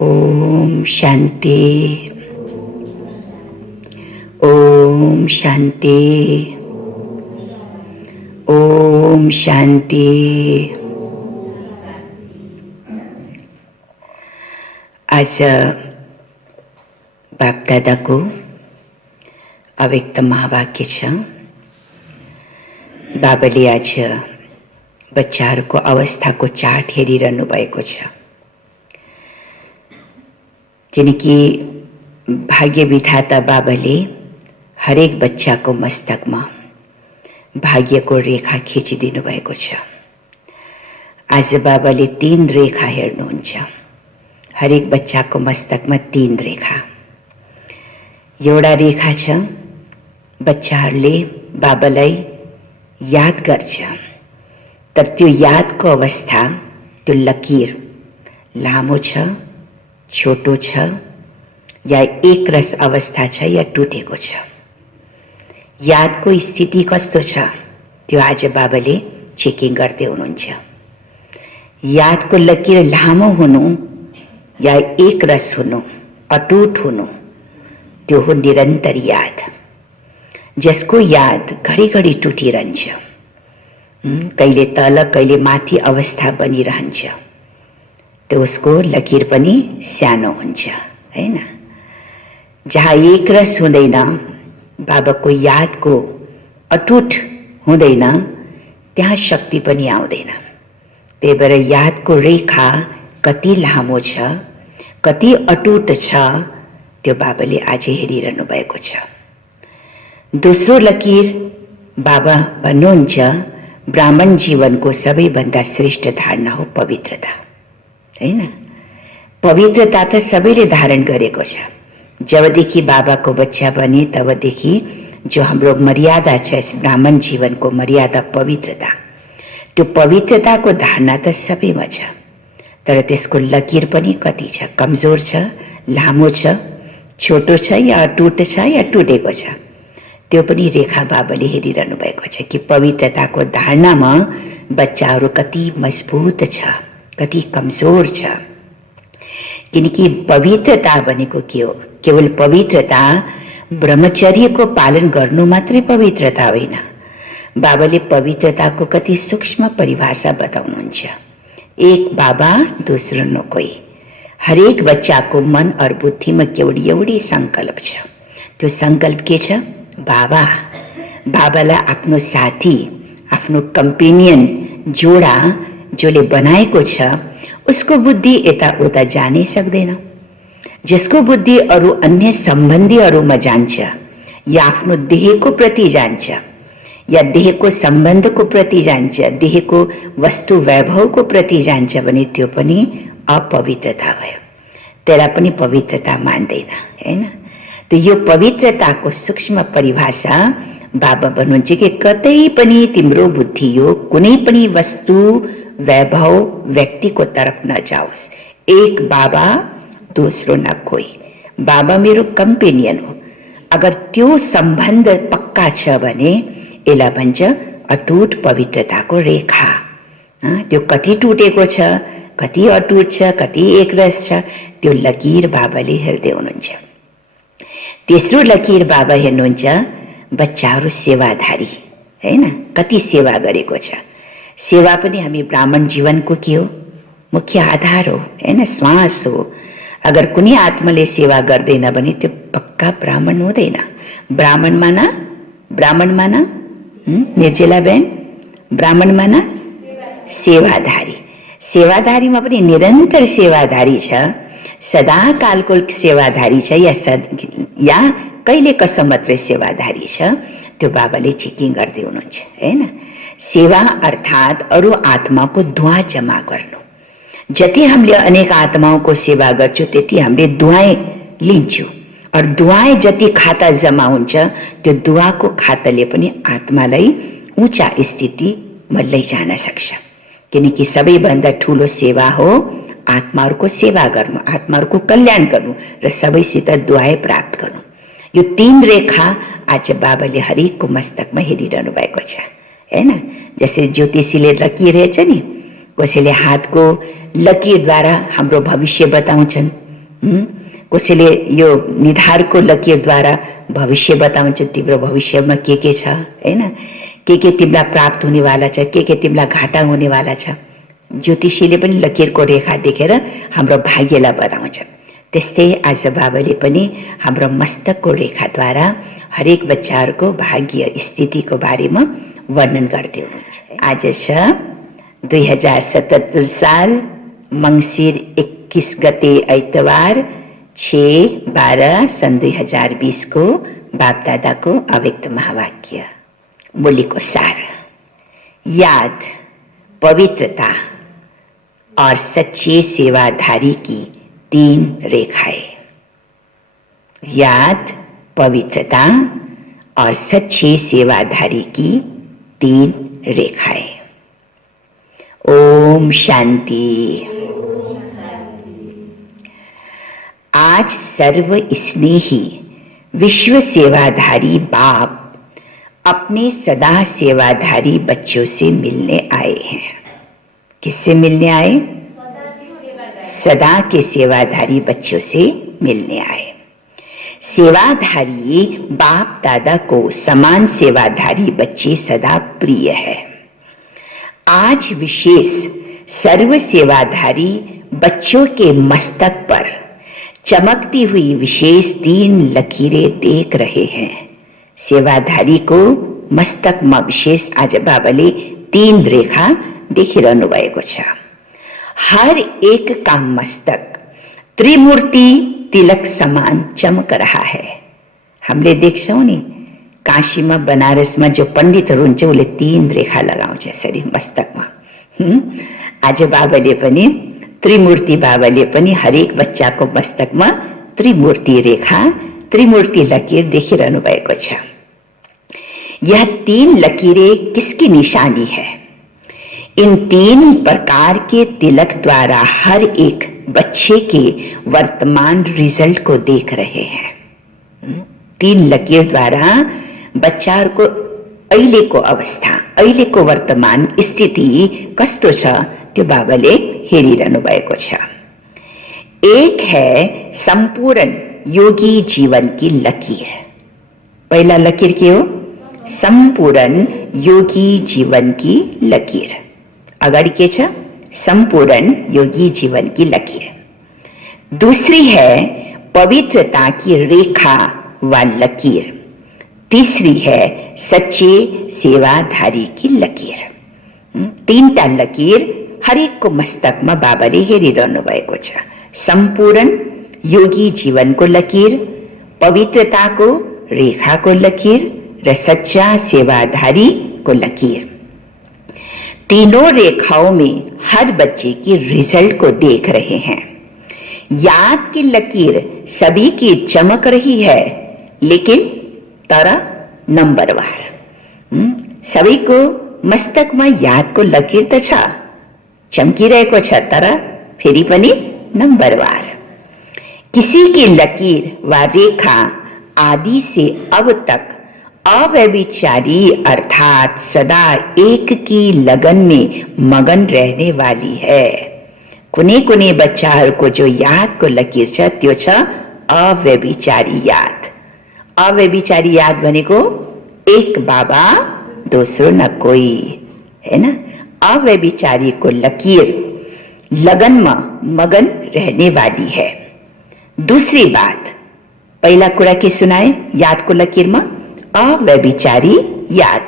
ओम शांति। ओम शांति। ओम शांति। आज बापदादाको अव्यक्त महावाक्य छ। बाबाले आज बच्चाहरूको अवस्थाको चार्ट हेरिरहनु भएको छ। किनकि भाग्य विधाता बाबाले हरेक बच्चाको मस्तकमा भाग्यको रेखा खिचिदिनु भएको छ। आज बाबाले 3 रेखा हेर्नुहुन्छ। हरेक बच्चाको मस्तकमा 3 रेखा। एउटा रेखा छ, बच्चाहरूले बाबालाई याद गर्छ, तर त्यो यादको अवस्था, त्यो लकीर लामो छ, छोटो छ, या एकरस अवस्था छ, या टुटेको छ। यादको स्थिति कस्तो छ त्यो आज बाबाले चेकिङ गर्दै हुनुहुन्छ। यादको लकीर लामो हुनु या एकरस हुनु, अटुट हुनु, त्यो हो निरन्तर याद। जसको याद घडिघडी टुटिरहन्छ, कहिले तल कहिले माथि अवस्था बनिरहन्छ, त्यो उसको लकीर पनि सानो हुन्छ, हैन? जहाँ एकरस हुँदैन, बाबाको यादको अटुट हुँदैन, त्यहाँ शक्ति पनि आउँदैन। त्यही भएर यादको रेखा कति लामो छ, कति अटुट छ, त्यो बाबाले आज हेरिरहनु भएको छ। दोस्रो लकीर बाबा भन्नुहुन्छ, ब्राह्मण जीवनको सबैभन्दा श्रेष्ठ धारणा हो पवित्रता, हैन? पवित्रता त सबैले धारण गरेको छ। जबदेखि बाबाको बच्चा बने तबदेखि जो हाम्रो मर्यादा छ, यस ब्राह्मण जीवनको मर्यादा पवित्रता, त्यो पवित्रताको धारणा त सबैमा छ, तर त्यसको लकीर पनि कति छ, कमजोर छ, लामो छ, छोटो छ, या अटुट छ, या टुटेको छ, त्यो पनि रेखा बाबाले हेरिरहनु भएको छ कि पवित्रताको धारणामा बच्चाहरू कति मजबुत छ, कति कमजोर छ। किनकि पवित्रता भनेको के हो? केवल पवित्रता ब्रह्मचर्यको पालन गर्नु मात्रै पवित्रता होइन। बाबाले पवित्रताको कति सूक्ष्म परिभाषा बताउनुहुन्छ। एक बाबा, दूसरो न कोही। हरेक बच्चाको मन और बुद्धिमा केवल एउटै संकल्प छ। त्यो संकल्प के छ? बाबा। बाबालाई आफ्नो साथी, आफ्नो कम्पेनियन, जोडा जसले बनाएको छ, उसको बुद्धि यताउता जानै सक्दैन। जसको बुद्धि अरू अन्य सम्बन्धीहरूमा जान्छ, या आफ्नो देहको प्रति जान्छ, या देहको सम्बन्धको प्रति जान्छ, देहको वस्तु वैभवको प्रति जान्छ भने त्यो पनि अपवित्रता भयो। त्यसलाई पनि पवित्रता मान्दैन, हैन? त यो पवित्रताको सूक्ष्म परिभाषा बाबा भन्नुहुन्छ कि कतै पनि तिम्रो बुद्धि यो कुनै पनि वस्तु, वैभव, व्यक्तिको तरफ नजाओस्। एक बाबा, दोस्रो न कोही। बाबा मेरो कम्पेनियन हो। अगर त्यो सम्बन्ध पक्का छ भने यसलाई भन्छ अटुट पवित्रताको रेखा। त्यो कति टुटेको छ, कति अटुट छ, कति एकरस छ, त्यो लकीर बाबाले हेर्दै हुनुहुन्छ। तेस्रो लकीर बाबा हेर्नुहुन्छ, बच्चाहरू सेवाधारी, हैन? कति सेवा गरेको छ। सेवा पनि हामी ब्राह्मण जीवनको के हो? मुख्य आधार हो, हैन? श्वास हो। अगर कुनै आत्माले सेवा गर्दैन भने त्यो पक्का ब्राह्मण हुँदैन। ब्राह्मण माना निर्जला बहन, ब्राह्मण माना सेवाधारी। सेवाधारीमा पनि निरन्तर सेवाधारी छ, सदा कालको सेवाधारी छ, या कहिले कसम मात्रै सेवाधारी छ, त्यो बाबाले चेकिङ गर्दै हुनुहुन्छ, हैन? सेवा अर्थात अरू आत्माको दुआ जमा गर्नु। जति हामीले अनेक आत्माओं सेवा गर्छौं त्यति हामीले दुआएं लिन्छौं, और दुआएं जति खाता जमा हुन्छ त्यो दुआको खाताले पनि आत्मालाई ऊंचा स्थितिमा लैजान सक्छ। किनकि सबैभन्दा ठूलो सेवा हो आत्माहरूको सेवा गर्नु, आत्माहरूको कल्याण गर्नु र सबैसित दुआएं प्राप्त गर्नु। यो 3 रेखा आज बाबाले हरेकको मस्तकमा हेरिरहनु भएको छ, हैन? जसरी ज्योतिषीले लकीर हेर्छ नि, कसैले हातको लकीरद्वारा हाम्रो भविष्य बताउँछन्, कसैले यो निधारको लकीरद्वारा भविष्य बताउँछ, तिम्रो भविष्यमा के छ हैन, के तिमीलाई प्राप्त हुनेवाला छ, के तिमीलाई घाटा हुनेवाला छ। ज्योतिषीले पनि लकीरको रेखा देखेर हाम्रो भाग्यलाई बताउँछ। त्यस्तै आज बाबाले पनि हाम्रो मस्तकको रेखाद्वारा हरेक बच्चाहरूको भाग्य स्थितिको बारेमा वर्णन गर्दै हुनुहुन्छ। आज छ 2077 साल मङ्सिर 21 गते आइतबार 6/12 सन् 2020 को बापदादाको अव्यक्त महावाक्य। मूल्यको सार, याद, पवित्रता और सच्चे सेवाधारी की 3 रेखाएं। याद, पवित्रता और सच्चे सेवाधारी की 3 रेखाएं। ओम शांति। आज सर्व स्नेही विश्व सेवाधारी बाप अपने सदा सेवाधारी बच्चों से मिलने आए हैं। किससे मिलने आए? सदा के सेवाधारी बच्चों से मिलने आए। सेवाधारी बाप दादा को समान सेवाधारी बच्चे सदा प्रिय है। आज विशेष सर्व सेवाधारी बच्चों के मस्तक पर चमकती हुई विशेष 3 लकीरें देख रहे हैं। सेवाधारी को मस्तकमा विशेष आज बाबाले 3 रेखा देखिरहनु भएको छ। हर एक का मस्तक त्रिमूर्ति तिलक समान चमक रहा है। हामीले देख्छौं नि, काशीमा बनारसमा जो पण्डितहरू हुन्छ उले 3 रेखा लगाउँछ यसरी मस्तकमा। आज बाबाले पनि त्रिमूर्ति बाबाले पनि हरेक बच्चाको मस्तकमा त्रिमूर्ति रेखा, त्रिमूर्ति लकीर देखिरहनु भएको छ। यह 3 लकीरें किसकी निशानी है? इन 3 प्रकार के तिलक द्वारा हर एक बच्चे के वर्तमान रिजल्ट को देख रहे हैं। 3 लकीर द्वारा बच्चाहरूको अहिलेको अवस्था, अहिलेको वर्तमान स्थिति कस्तो छ त्यो बाबाले हेरिरहनु भएको छ। एक है संपूर्ण योगी जीवन की लकीर। पहिला लकीर के हो? संपूर्ण योगी जीवन की लकीर। अगाडि के छ? संपूर्ण योगी जीवन की लकीर। दूसरी है पवित्रता की रेखा व लकीर। तीसरी है सच्चे सेवाधारी की लकीर। 3टा लकीर हरेकको मस्तकमा बाबाले हेरिरहनु भएको छ। संपूर्ण योगी जीवनको लकीर, पवित्रताको रेखाको लकीर र सच्चा सेवाधारी को लकीर। तीनों रेखाओं में हर बच्चे की रिजल्ट को देख रहे हैं। याद की लकीर सभी की चमक रही है, लेकिन तर नंबरवार। सबैको मस्तकमा यादको लकीर त छ, चम्किरहेको छ, तर फेरि पनि नंबरवार। किसी की लकीर व रेखा आदि से अब तक अव्यभिचारी अर्थात सदा एक की लगन में मगन रहने वाली है। कुनै कुनै बच्चाहरूको जो यादको लकीर छ त्यो छ अव्यभिचारी याद। अव्यभिचारी याद भनेको एक बाबा दोस्रो न कोई, हैन। अव्यभिचारी को लकीर लगनमा मगन रहने वाली है। दूसरी बात, पहिला कुरा के सुनाए? याद को लकीरमा अव्यभिचारी याद,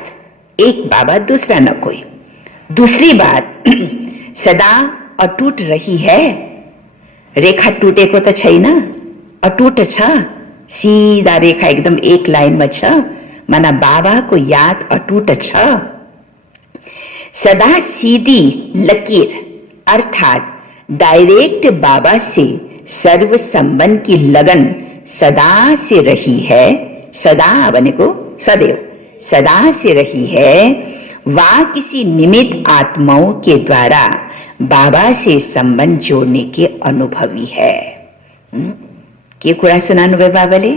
एक बाबा दूसरा न कोई। दूसरी बात, सदा अटूट रही है। रेखा टूटेको त छैन, अटूट छ, सीधा रेखा एकदम एक लाइनमा छ, माना बाबाको याद अटूट छ। सदा सीधी लकीर अर्थात डायरेक्ट बाबा से सर्व संबंध की लगन सदा से रही है। सदा भनेको सदैव, सदा से रही है। वा किसी निमित्त आत्माओं के द्वारा बाबा से संबंध जोड़ने के अनुभवी है। के कुरा सुनानु भयो बाबाले?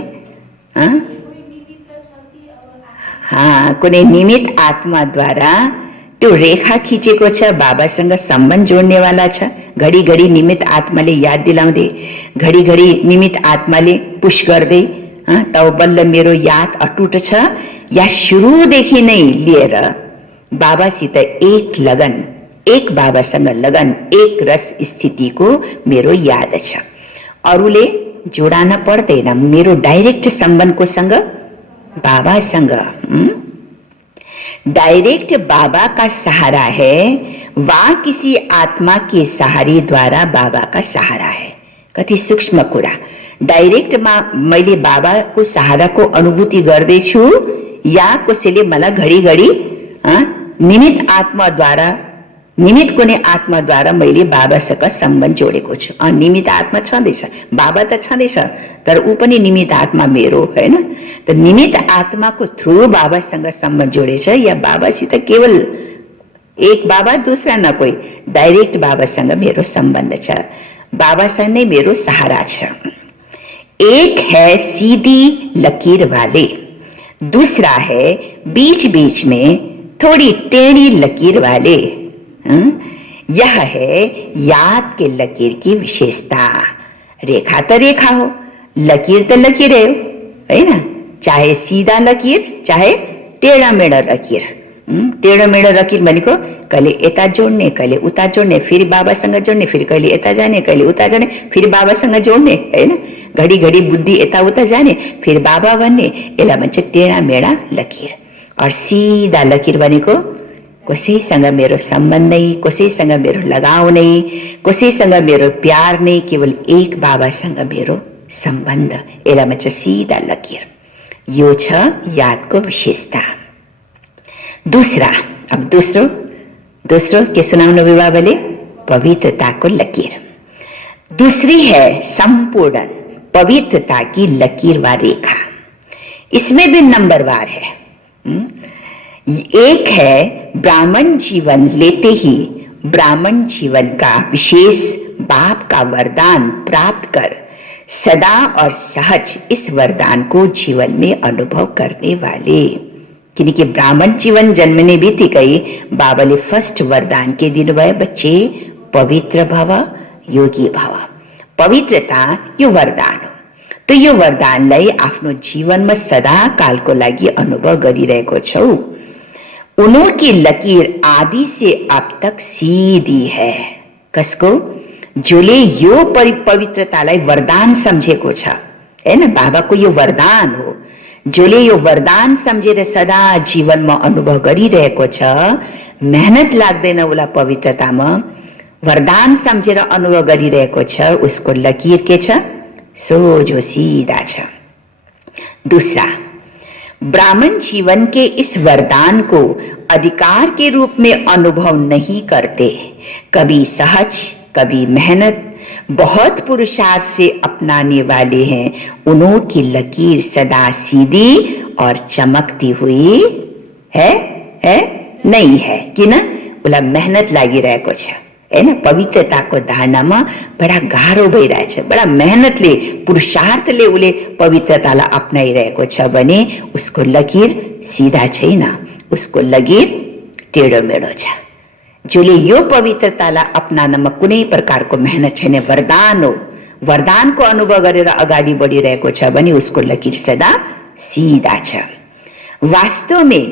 हाँ, कुनै निमित्त आत्मा द्वारा त्यो रेखा खिचेको छ, बाबासँग सम्बन्ध जोड्नेवाला छ। घडिघडी निमित आत्माले याद दिलाउँदै, घडिघडी निमित आत्माले पुश गर्दै, तब बल्ल मेरो याद अटुट छ। या सुरुदेखि नै लिएर बाबासित एक लगन, एक बाबासँग लगन, एक रस स्थितिको मेरो याद छ। अरूले जोडान पर्दैन, मेरो डाइरेक्ट सम्बन्धको सँग बाबासँग। डायरेक्ट बाबा का सहारा है, वा किसी आत्मा के सहारे द्वारा बाबा का सहारा है। कति सूक्ष्म कुरा। डाइरेक्टमा मैले बाबाको सहाराको अनुभूति गर्दैछु, या कसैले मलाई घडिघडी निमित आत्माद्वारा, निमित कुनै आत्माद्वारा मैले बाबासँग सम्बन्ध जोडेको छु। निमित आत्मा छँदैछ, बाबा त छँदैछ, तर ऊ पनि निमित आत्मा मेरो, हैन? त निमित आत्माको थ्रु बाबासँग सम्बन्ध जोडेछ, या बाबासित केवल एक बाबा, दूसरा न कोही, डाइरेक्ट बाबासँग मेरो सम्बन्ध छ, बाबासँग नै मेरो सहारा छ। एक है सीधी लकीर वाले, दूसरा है बीच बीच में थोड़ी टेढ़ी लकीर वाले। यह है याद के लकीर की विशेषता। रेखा तो रेखा हो, लकीर तो लकीर है ना? चाहे सीधा लकीर, चाहे टेढ़ा मेढ़ा लकीर। टेढ़ो मेढ़ो लकीर भनेको कहिले यता जोड्ने, कहिले उता जोड्ने, फेरि बाबासँग जोड्ने, फेरि कहिले यता जाने, कहिले उता जाने, फेरि बाबासँग जोड्ने, हैन? घडी घडी बुद्धि यता उता जाने, फेरि बाबा भन्ने, यसलाई भन्छ टेढ़ा मेढ़ा लकीर। और सीधा लकीर भनेको कसैसँग मेरो सम्बन्ध नै, कसैसँग मेरो लगाव नै, कसैसँग मेरो प्यार नै, केवल एक बाबासँग मेरो सम्बन्ध, यसलाई भन्छ सीधा लकीर। यो छ यादको विशेषता। दूसरा, अब दूसरो के सुनाउनु बाबाले? पवित्रताको लकीर। दूसरी है संपूर्ण पवित्रता की लकीर व रेखा। इसमें भी नंबरवार है। एक है ब्राह्मण जीवन लेते ही ब्राह्मण जीवन का विशेष बाप का वरदान प्राप्त कर सदा और सहज इस वरदान को जीवन में अनुभव करने वाले। किनकि ब्राह्मण जीवन जन्मने बित्तिकै बाबाले फर्स्ट वरदान के दिनुभयो, बच्चे पवित्र भव, योगी भव। पवित्रता यो वरदान हो। तो यो वरदानलाई आफ्नो जीवनमा सदा कालको लागि अनुभव गरिरहेको छौ। उन्हों की लकीर आदि से अब तक सीधी है। कसको? जोले यो पवित्रतालाई वरदान सम्झेको छ, हैन? बाबाको यो वरदान हो। जोले यो वरदान सम्झेर सदा जीवनमा अनुभव गरिरहेको छ, मेहनत लाग्दैन उला पवित्रतामा, वरदान सम्झेर अनुभव गरिरहेको छ, उसको लकीर के छ? सोझो सीधा छ। दूसरा, ब्राह्मण जीवन के इस वरदान को अधिकार के रूप में अनुभव नहीं करते। कभी सहज, कभी मेहनत, बहुत पुरुषार्थ से अपनाने वाले हैं। उन्हों की लकीर सदा सीधी और चमकती हुई है नहीं है। किन? उला मेहनत लागिरहेको छ, हैन? पवित्रताको धारणामा बडा गाह्रो भइरहेछ, बडा मेहनतले, पुरुषार्थले उले पवित्रतालाई अपनाइरहेको छ भने उसको लकीर सीधा छैन, उसको लकीर टेढो मेढो छ। जसले यो पवित्रतालाई अपनानमा कुनै प्रकारको मेहनत छैन, वरदान हो, वरदानको अनुभव गरेर अगाडि बढिरहेको छ भने उसको लकीर सदा सीधा छ। वास्तव में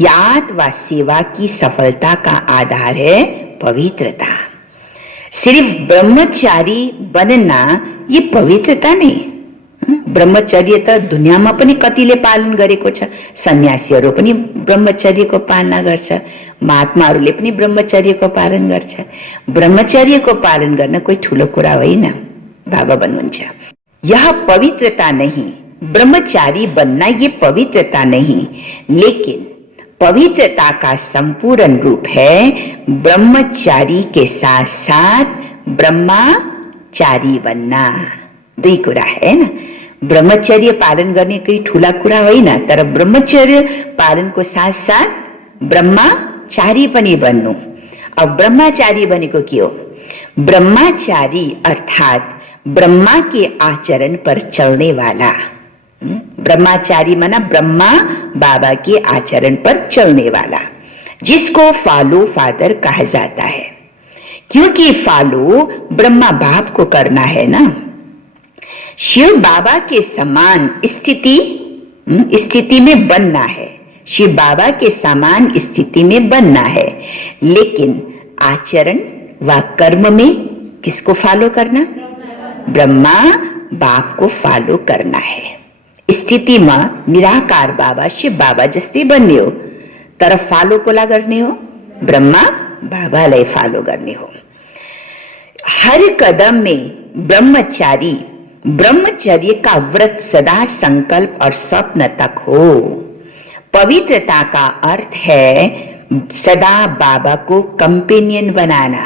याद व सेवा की सफलता का आधार है पवित्रता। सिर्फ ब्रह्मचारी बनना ये पवित्रता नहीं। ब्रह्मचर्य त दुनियाँमा पनि कतिले पालन गरेको छ। सन्यासीहरू पनि ब्रह्मचर्यको पालना गर्छ, महात्माहरूले पनि ब्रह्मचर्यको पालन गर्छ। ब्रह्मचर्यको पालन गर्न कोही ठूलो कुरा होइन। बाबा भन्नुहुन्छ, यह पवित्रता नहीं, ब्रह्मचारी बनना ये पवित्रता नहीं, लेकिन पवित्रता का संपूर्ण रूप है ब्रह्मचारी के साथ साथ ब्रह्मचारी बनना। दुई कुरा है ना। ब्रह्मचर्य पालन गर्ने कोही ठूला कुरा होइन, तर ब्रह्मचर्य पालनको साथ साथ ब्रह्मचारी पनि बन्नु। अब ब्रह्मचारी बनेको के हो? ब्रह्मचारी अर्थात ब्रह्मा के आचरण पर चलने वाला। ब्रह्मचारी माना ब्रह्मा बाबा के आचरण पर चलने वाला। जिसको फॉलो फादर कहा जाता है, क्योंकि फॉलो ब्रह्मा बाप को करना है ना। शिव बाबा के समान स्थिति में बनना है, शिव बाबा के समान स्थिति में बनना है, लेकिन आचरण व कर्म में किसको फॉलो करना? ब्रह्मा बाप को फॉलो करना है। स्थिति में निराकार बाबा शिव बाबा जस्ती बन्ने हो, तर फॉलो कोला गर्ने हो? ब्रह्मा बाबालाई फॉलो करने हो। हर कदम में ब्रह्मचर्य का व्रत सदा संकल्प और स्वप्न तक हो। पवित्रता का अर्थ है सदा बाबा को कंपेनियन बनाना।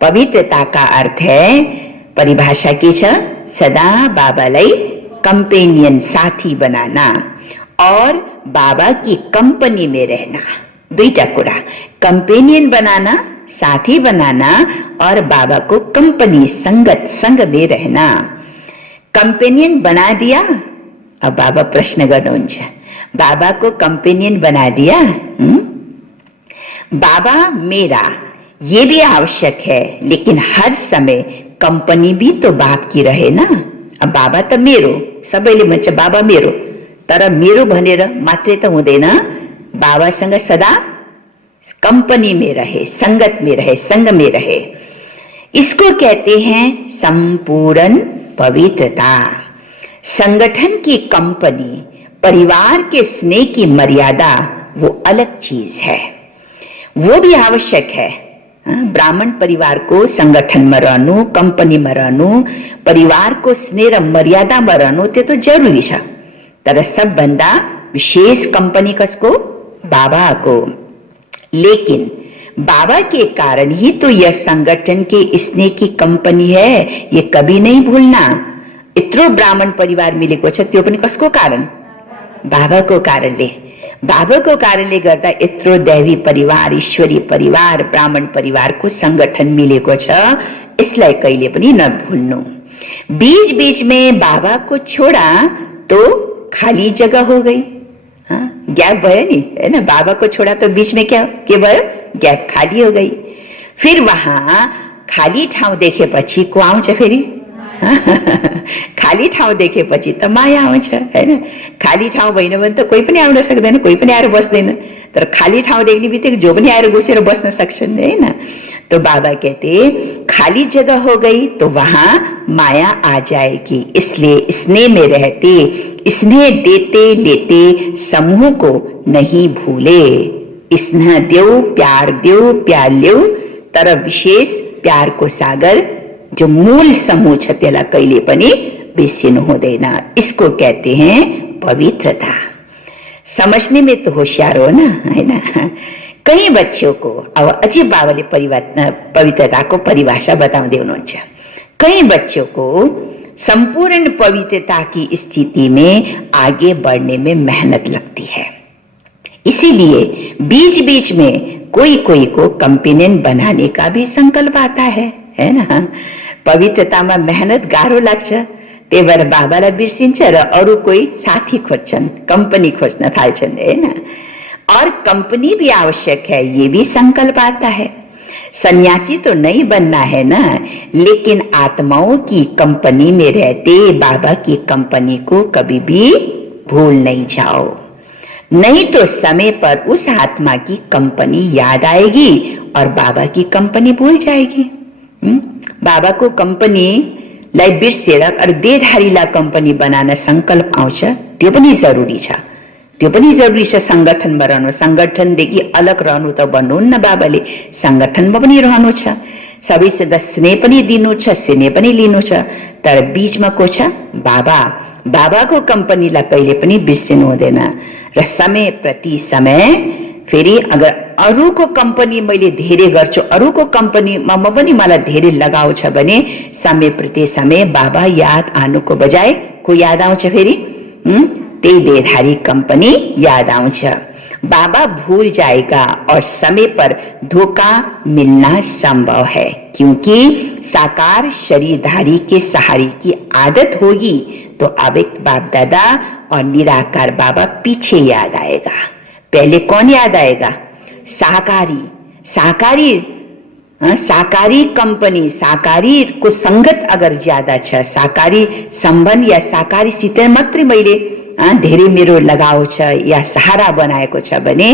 पवित्रता का अर्थ है, परिभाषा के छ, सदा बाबालाई कंपेनियन साथी बनाना और बाबा की कंपनी में रहना। दुईटा कुरा, कंपेनियन बनाना, साथी बनाना और बाबा को कंपनी संग में रहना। कंपेनियन बना दिया, अब बाबा प्रश्न गर्नुहुन्छ, बाबा को कंपेनियन बना दिया, बाबा मेरा ये भी आवश्यक है, लेकिन हर समय कंपनी भी तो बाप की रहे ना। अब बाबा त मेरो, सबैले भन्छ बाबा मेरो, तर मेरो भनेर मात्रै त हुँदैन, बाबासँग सदा कंपनी में रहे, संगत में रहे, संग में रहे। इसको कहते हैं संपूर्ण पवित्रता। संगठन की कंपनी, परिवार के स्नेह की मर्यादा वो अलग चीज है, वो भी आवश्यक है। ब्राह्मण परिवार को संगठन में रहनु, कंपनी में रहनु, परिवार को स्नेह र मर्यादा में रहनु, त्यो तो जरूरी छ। तर सबभन्दा विशेष कंपनी कसको? बाबा को। लेकिन बाबा के कारण ही तो यह संगठन के स्नेह की कंपनी है, ये कभी नहीं भूलना। इत्रो ब्राह्मण परिवार मिलेको छ, त्यो पनि कसको कारण? बाबाको कारणले। बाबाको कारणले गर्दा यत्रो दैवी परिवार, ईश्वरी परिवार, ब्राह्मण परिवारको संगठन मिलेको छ, यसलाई कहिले पनि नभुल्नु। बीच बीच में बाबा को छोड़ा तो खाली जगह हो गई, गैप भयो नि, है ना। बाबा को छोड़ा तो बीच में क्या के भयो? गैप, खाली हो गई। फिर वहां खाली ठाउँ देखेपछि को आउँछ फेरि? खाली ठाउँ देखेपछि त माया आउँछ, हैन। खाली ठाउँ भएन भने त कोही पनि आउन सक्दैन, कोही पनि आएर बस्दैन। तर खाली ठाउँ देख्ने बित्तिकै जो पनि आएर घुसेर बस्न सक्छन्, हैन। तो बाबा कहते खाली जगह हो गई तो वहां माया आ जाएगी, इसलिए स्नेह में रहते, स्नेह देते लेते समूह को नहीं भूले। स्नेह देऊ, प्यार ल्याऊ, तर विशेष प्यार को सागर जो मूल समूह छ त्यसलाई कहिले पनि बिर्सिनु हुँदैन। इसको कहते हैं पवित्रता। समझने में तो होशियार हो ना, है ना। कई बच्चों को अब अजय बाबाले पवित्रता को परिभाषा बताउँदै हुनुहुन्छ। कई बच्चों को संपूर्ण पवित्रता की स्थिति में आगे बढ़ने में मेहनत लगती है, इसीलिए बीच बीच में कोई को कंपेनियन बनाने का भी संकल्प आता है ना। पवित्रता में मेहनत गाह्रो लाग्छ, त्यही भएर बाबालाई बिर्सिन्छ र अरू कोही साथी खोज्छन्, कंपनी खोज्न थाल्छन्, हैन। और कंपनी भी आवश्यक है, ये भी संकल्प आता है। सन्यासी तो नहीं बनना है ना, लेकिन आत्माओं की कंपनी में रहते बाबा की कंपनी को कभी भी भूल नहीं जाओ, नहीं तो समय पर उस आत्मा की कंपनी याद आएगी और बाबा की कंपनी भूल जाएगी। बाबा को कंपनी लाई बिर्सेर अरू देहधारीलाई कंपनी बनाना संकल्प आउँछ, त्यो पनि जरुरी छ। त्यो पनि जरुरी छ संगठनमा रहनु। संगठनदेखि अलग रहनु त भन्नुहुन्न बाबाले, संगठनमा पनि रहनु छ, सबैसित स्नेह पनि दिनु छ, स्नेह पनि लिनु छ, तर बीचमा को छ? बाबा। बाबाको कंपनीलाई कहिले पनि बिर्सिनु हुँदैन र समय प्रति समय फेरि अगर अरूको कंपनी मैले धेरै गर्छु, अरूको कंपनीमा म पनि मलाई धेरै लगाउ छ भने समय प्रति समय बाबा याद आनुको बजाय को याद आउँछ फेरि? त्यही देहधारी कंपनी याद आउँछ। बाबा भूल जाएगा और समय पर धोखा मिलना संभव है, क्योंकि साकार शरीरधारी के सहारे की आदत होगी तो अव्यक्त बाप दादा और निराकार बाबा पीछे याद आएगा। पहले कौन याद आएगा? साकारी कंपनी, साकारी को संगत अगर ज्यादा छ, साकारी सम्बन्ध या साकारीसित मात्रै मैले धेरै मेरो लगाव छ या सहारा बनाएको छ भने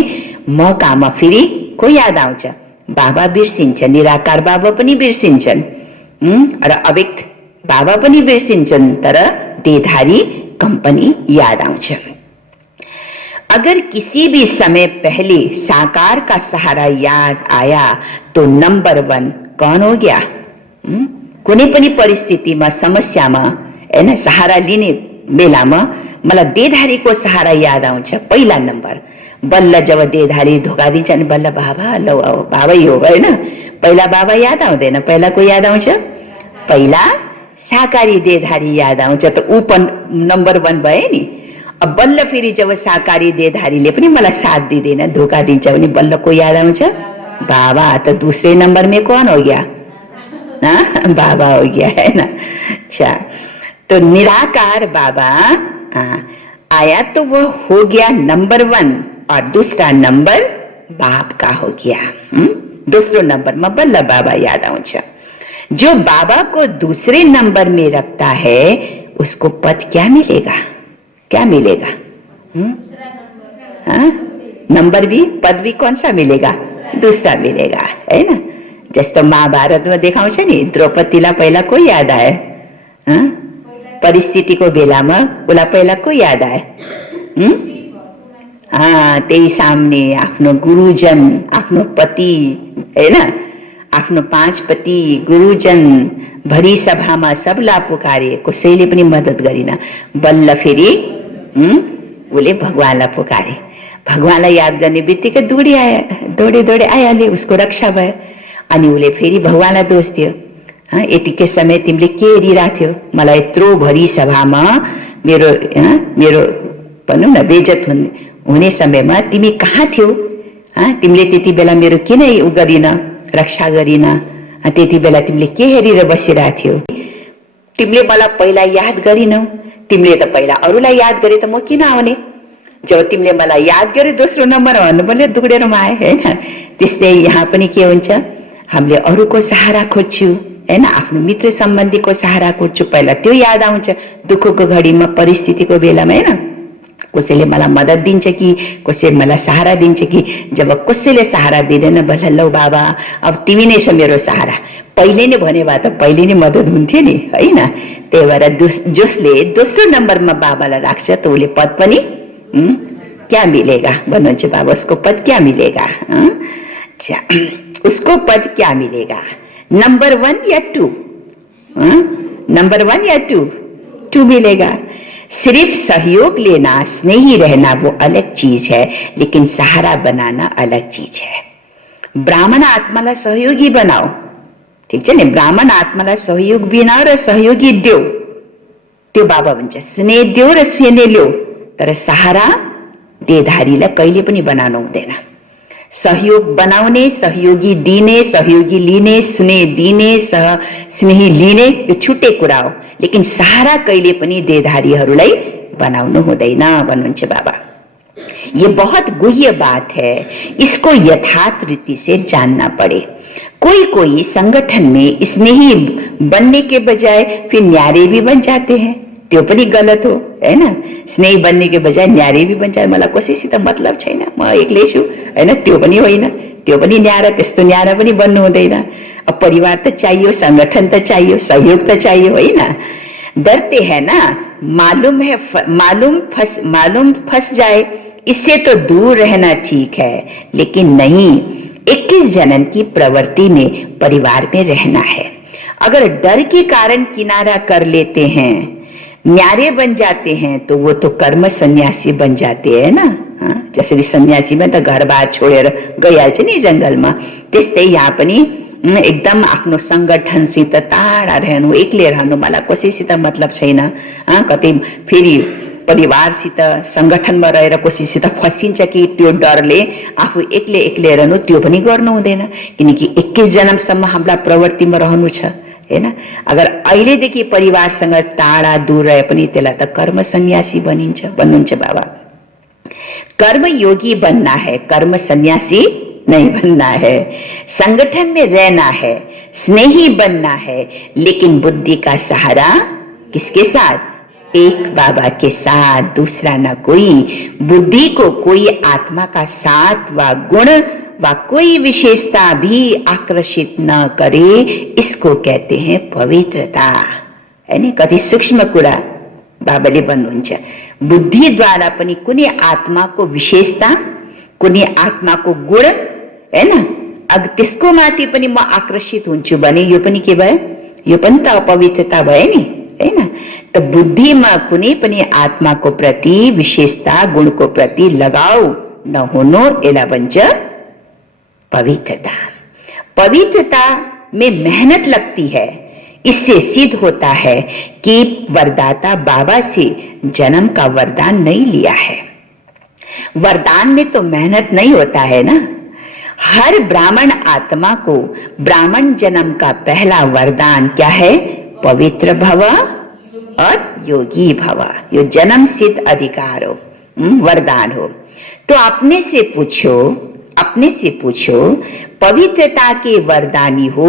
मौकामा फेरि को याद आउँछ? बाबा बिर्सिन्छ, निराकार बाबा पनि बिर्सिन्छन् र अव्यक्त बाबा पनि बिर्सिन्छन्, तर देहधारी कंपनी याद आउँछ। अगर किसी भी समय पहले साकार का सहारा याद आया तो नंबर 1 कौन हो गया? कुनै पनि परिस्थितिमा, समस्यामा हैन सहारा लिने बेलामा मलाई देहधारीको सहारा याद आउँछ पहिला नम्बर। बल्ल जब देहधारी धोका दिन्छ नि बल्ल बाबा, ल बाबा यो हैन, पहिला बाबा याद आउँदैन, पहिला को याद आउँछ? पहिला साकारी देहधारी याद आउँछ। त ऊ नम्बर 1 भए नि। अब बल्ल फेरि जब साकारी देहधारीले पनि मलाई साथ दिँदैन, धोका दिन्छ भने बल्ल को याद आउँछ? बाबा। तो दूसरे नंबर में कौन हो गया? बाबा हो गया, है ना। अच्छा, तो निराकार बाबा आया तो वो हो गया नंबर 1 और दूसरा नंबर बाप का हो गया। दूसरो नंबर में बल्ल बाबा याद आउँछ। जो बाबा को दूसरे नंबर में रखता है उसको पद क्या मिलेगा? क्या मिलेगा? नंबर भी, पद भी कौन सा मिलेगा? दूसरा मिलेगा, है ना। जस्तो महाभारत में देखाउँछ नि, द्रौपदीलाई पहिला को याद आए? परिस्थितिको बेलामा उसलाई पहिला को याद आए? त्यही सामने आफ्नो गुरुजन, आफ्नो पति, हैन, आफ्नो 5 पति, गुरुजन भरी सभामा सबलाई पुकारे, कसैले पनि मद्दत गरिन। बल्ल फेरि उसले भगवानलाई पुकारे। भगवानलाई याद गर्ने बित्तिकै दौडे आइहाले, उसको रक्षा भयो। अनि उसले फेरि भगवानलाई दोष दियो, यतिकै समय तिमीले के हेरिरहेको थियौ? मलाई यत्रो भरी सभामा मेरो भनौँ न बेइज्जत हुने समयमा तिमी कहाँ थियौ? तिमीले त्यति बेला मेरो किन उ गरिन, रक्षा गरिन? त्यति बेला तिमीले के हेरेर बसिरहेको थियौ? तिमीले मलाई पहिला याद गरिनौ। तिमीले त पहिला अरूलाई याद गरे त म किन आउने? जब तिमीले मलाई याद गरे दोस्रो नम्बर भन्नुपर्ने, दुगडेरमा आए, हैन। त्यस्तै यहाँ पनि के हुन्छ, हामीले अरूको सहारा खोज्छु, हैन, आफ्नो मित्र सम्बन्धीको सहारा खोज्छु, पहिला त्यो याद आउँछ दुःखको घडीमा, परिस्थितिको बेलामा, हैन। कसैले मलाई मद्दत दिन्छ कि कसैले मलाई सहारा दिन्छ कि जब कसैले सहारा दिँदैन, बल्ल लौ बाबा अब तिमी नै छ मेरो सहारा, पहिले नै भने भए त पहिले नै मद्दत हुन्थ्यो नि, हैन। त्यही भएर जसले दोस्रो नम्बरमा बाबालाई राख्छ त उसले पद पनि क्या मिलेगा? भन्नुहुन्छ बाबा, उसको पद क्या मिलेगा? अच्छा, उसको पद क्या मिलेगा? नंबर 1 या 2? नंबर 1 या 2? 2 मिलेगा। सिर्फ सहयोग लेना, स्नेही रहना वो अलग चीज है, लेकिन सहारा बनाना अलग चीज है। ब्राह्मण आत्मालाई सहयोगी बनाओ, ठीक छ नि। ब्राह्मण आत्मालाई सहयोग बनाओ र सहयोगी देऊ, त्यो बाबा भन्छ। स्नेह देऊ र स्नेह ल्याऊ, तर सहारा देहधारीलाई कहिले पनि बनाउनु हुँदैन। सहयोग बनाउने, सहयोगी दिने, सहयोगी लिने, स्नेह दिने, स्नेही लिने यो छुट्टै कुरा हो, लेकिन सहारा कहिले पनि देहधारीहरूलाई बनाउनु हुँदैन भन्नुहुन्छ बाबा। ये बहुत गुह्य बात है, इसको यथार्थ रीति से जानना पड़े। कोई संगठन में स्नेही बनने के बजाय फिर न्यारे भी बन जाते हैं, त्यो पनि गलत हो, हैन। स्नेही बन्ने के बजाय न्यारे भी बन्छ, मलाई कसैसित मतलब छैन, म एक्लै छु, हैन, त्यो पनि होइन, त्यो पनि न्यारा, त्यस्तो न्यारा पनि बन्नु हुँदैन। अब परिवार त चाहियो, संगठन त चाहियो, सहयोग त चाहियो, हैन। डरते हैं ना, मालूम फंस जाए, इससे तो दूर रहना ठीक है, लेकिन नहीं, 21 जन्म की प्रवृत्ति में परिवार में रहना है। अगर डर के कारण किनारा कर लेते हैं, न्यारे बन जाते हैं, तो वो तो कर्म सन्यासी बन जाते हैं ना। जसरी सन्यासी में त घर बार छोडेर गइहाल्छ नि जंगलमा, त्यस्तै यहाँ पनि एकदम आफ्नो संगठनसित टाढा रहनु, एक्लै रहनु, मलाई कसैसित मतलब छैन। कतै फेरि परिवारसित संगठनमा रहेर कसैसित फसिन्छ कि त्यो डरले आफू एक्लै रहनु, त्यो पनि गर्नु हुँदैन, किनकि 21 जन्मसम्म हामीलाई प्रवृत्तिमा रहनु छ, हैन। अगर अहिलेदेखि परिवारसँग टाढा दूर रहे पनि त्यसलाई त कर्म सन्यासी बनिन्छ भन्नुहुन्छ बाबा। कर्म योगी बनना है, कर्म सन्यासी नहीं बनना है, संगठन में रहना है, स्नेही बनना है, लेकिन बुद्धि का सहारा किसके साथ? एक बाबा के साथ, दूसरा ना कोई। बुद्धि को कोई आत्मा का साथ व गुण व कोई विशेषता भी आकर्षित न करे, इसको कहते हैं पवित्रता। हैन कति सूक्ष्म कुरा बाबाले भन्नुहुन्छ। बुद्धिद्वारा पनि कुनै आत्माको विशेषता, कुनै आत्माको गुण, हैन, अब त्यसको माथि पनि म आकर्षित हुन्छु भने यो पनि के भयो? यो पनि त अपवित्रता भयो नि, हैन? त बुद्धिमा कुनै पनि आत्माको प्रति विशेषता, गुणको प्रति लगाव नहुनु, यसलाई भन्छ पवित्रता। पवित्रता में मेहनत लगती है। इससे सिद्ध होता है कि वरदाता बाबा से जन्म का वरदान नहीं लिया है। वरदान में तो मेहनत नहीं होता है ना। हर ब्राह्मण आत्मा को ब्राह्मण जन्म का पहला वरदान क्या है? पवित्र भव और योगी भव। यो जन्म सिद्ध अधिकार हो, वरदान हो। तो अपने से पूछो पवित्रता के वरदानी हो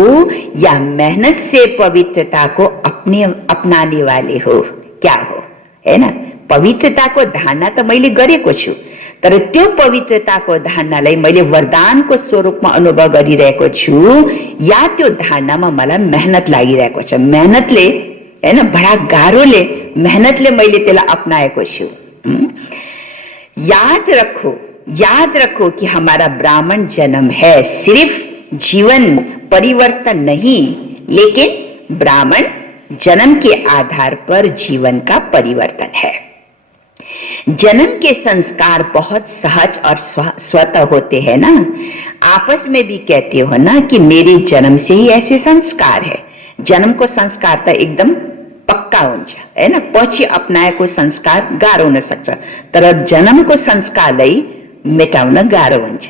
या मेहनत से पवित्रता को अपनाने वाले हो? क्या हो? है ना? पवित्रता को धारणा त मैले गरेको छु, तर त्यो पवित्रता को धारणालाई मैले वरदान को स्वरूप में अनुभव गरिरहेको छु या त्यो धारणामा मलाई मेहनत लागिरहेको छ। मेहनतले, हैन, बडा गाह्रोले मेहनतले मैले त्यसलाई अपनाएको छु। याद रखो कि हमारा ब्राह्मण जन्म है सिर्फ जीवन परिवर्तन नहीं, लेकिन ब्राह्मण जन्म के आधार पर जीवन का परिवर्तन है। जन्म के संस्कार बहुत सहज और स्वतः होते हैं ना। आपस में भी कहते हो ना कि मेरे जन्म से ही ऐसे संस्कार है। जन्म को संस्कार त एकदम पक्का हुन्छ, हैन? पछि अपनाएको संस्कार गाह्रो हुन सक्छ, तर जन्मको संस्कारलाई मेटाउन गाह्रो हुन्छ।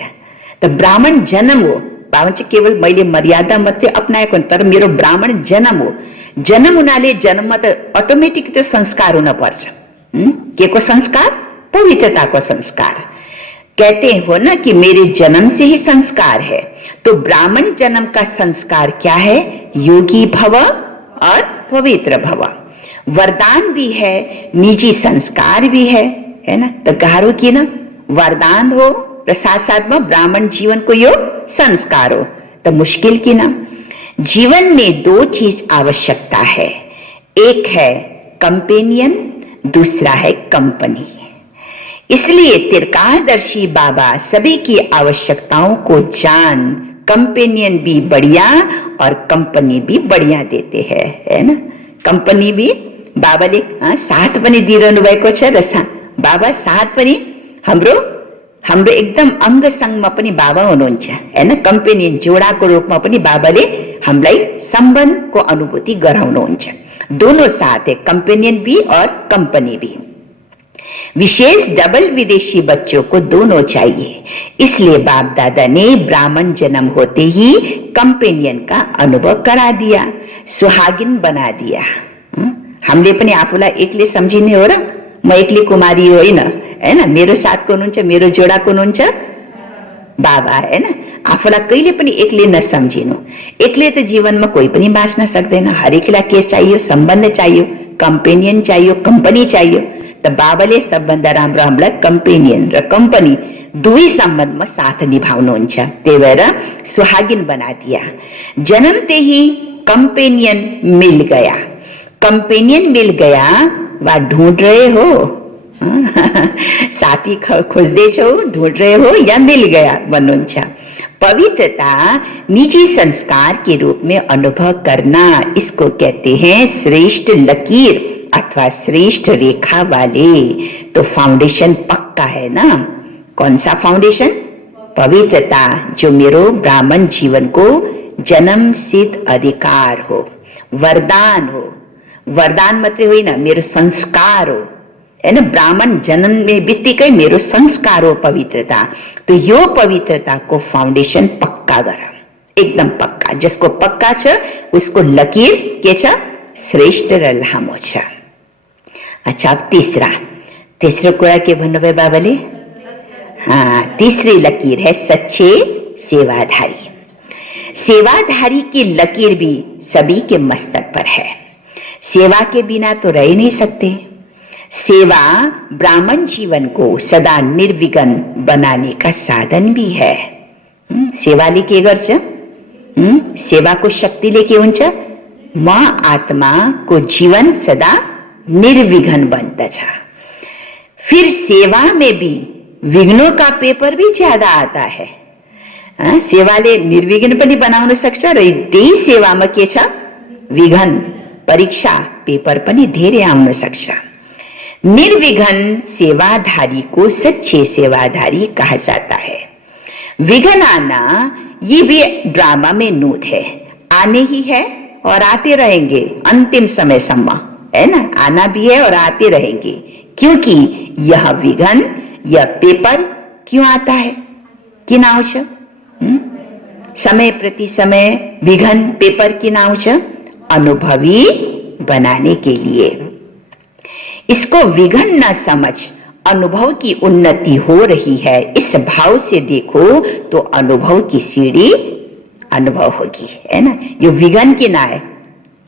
त ब्राह्मण जन्म हो, बाबा चाहिँ केवल मैले मर्यादा मात्रै अपनाएको, तर मेरो ब्राह्मण जन्म हो। जन्म हुनाले जन्ममा त अटोमेटिक त्यो संस्कार हुन पर्छ। के को संस्कार? पवित्रता को संस्कार। कहते हो ना कि मेरे जन्म से ही संस्कार है। तो ब्राह्मण जन्म का संस्कार क्या है? योगी भव और पवित्र भव। वरदान भी है, निजी संस्कार भी है ना? तो गाह्रो किन? वरदान हो र साथ में ब्राह्मण जीवन को यो संस्कार हो, तो मुश्किल किन? जीवन में दो चीज आवश्यकता है, एक है कंपेनियन, दूसरा है कंपनी। इसलिए तिरकादर्शी बाबा सभी की आवश्यकताओं को जान कंपेनियन भी बढ़िया और कंपनी भी बढ़िया देते हैं, है ना? कंपनी भी बाबाले साथ पनि दिइरहनु भएको छ र बाबा साथ पनि हाम्रो एकदम अंग संगमा पनि बाबा हुनुहुन्छ, हैन? कंपेनियन जोडाको रूपमा पनि बाबाले हामीलाई सम्बन्धको अनुभूति गराउनुहुन्छ। दोनों साथ है, कंपेनियन भी और कंपनी भी। विशेष डबल विदेशी बच्चों को दोनों चाहिए, इसलिए बाप दादा ने ब्राह्मण जन्म होते ही कंपेनियन का अनुभव करा दिया, सुहागिन बना दिया। हामीले पनि आफूलाई एक्लै सम्झिने हो र? म एक्लै कुमारी होइन, हैन? मेरो साथको हुनुहुन्छ, मेरो जोडाको हुनुहुन्छ बाबा, हैन? आफूलाई कहिले पनि एक्लै नसम्झिनु। एक्लै त जीवनमा कोही पनि बाँच्न सक्दैन। हरेकलाई के चाहियो? सम्बन्ध चाहियो, कंपेनियन चाहियो, कंपनी चाहियो। त बाबाले सबभन्दा राम्रो हामीलाई कंपेनियन र कंपनी दुई सम्बन्धमा साथ निभाउनुहुन्छ। त्यही भएर सुहागिन बना दिया। जन्मते ही कंपेनियन मिल गया। कंपेनियन मिल गया वा ढूंढ रहे हो? साथी खोज्दैछौ, ढूंढ रहे हो या मिल गया भन्नुहुन्छ। पवित्रता निजी संस्कार के रूप में अनुभव करना, इसको कहते हैं श्रेष्ठ लकीर अथवा श्रेष्ठ रेखा वाले। तो फाउंडेशन पक्का है ना? कौन सा फाउंडेशन? पवित्रता, जो मेरो ब्राह्मण जीवन को जन्म सिद्ध अधिकार हो, वरदान हो। वरदान मात्रै होइन, मेरो संस्कार हो, हैन? ब्राह्मण जन्म में बित्तिकै मेरो संस्कार हो पवित्रता। तो यो पवित्रता को फाउंडेशन पक्का गर, एकदम पक्का। जसको पक्का छ उसको लकीर के छ? श्रेष्ठ र लामो छ। अच्छा, अब तेस्रो कुरा के भन्नुभयो बाबाले? हाँ, तीसरी लकीर है सच्चे सेवाधारी। सेवाधारी की लकीर भी सभी के मस्तक पर है। सेवा के बिना तो रह नहीं सकते। सेवा ब्राह्मण जीवन को सदा निर्विघ्न बनाने का साधन भी है। सेवा लेके गर्छ, सेवा को शक्ति लेके हुन्छ म आत्मा को जीवन सदा निर्विघ्न बनता छ। फिर सेवा में भी विघ्नों का पेपर भी ज्यादा आता है। सेवाले निर्विघ्न पनि बनाउन सक्छ र त्यही सेवामा के छ, विघ्न परीक्षा पेपर पनि धेरै आउन सक्छ। निर्विघ्न सेवाधारी को सच्चे सेवाधारी कहा जाता है। विघ्न आना ये भी ड्रामा में नूत है, आने ही है और आते रहेंगे अंतिम समय सम्म, है ना, आना भी है और आते रहेंगे। क्योंकि यह विघ्न, यह पेपर क्यों आता है, किन आउँछ, समय प्रति समय विघ्न पेपर किन आउँछ, अनुभवी बनाने के लिए। इसको विघ्न न समझ अनुभव की उन्नति हो रही है, इस भाव से देखो तो अनुभव की सीढ़ी अनुभव होगी, है ना। यो विघ्न किन आए,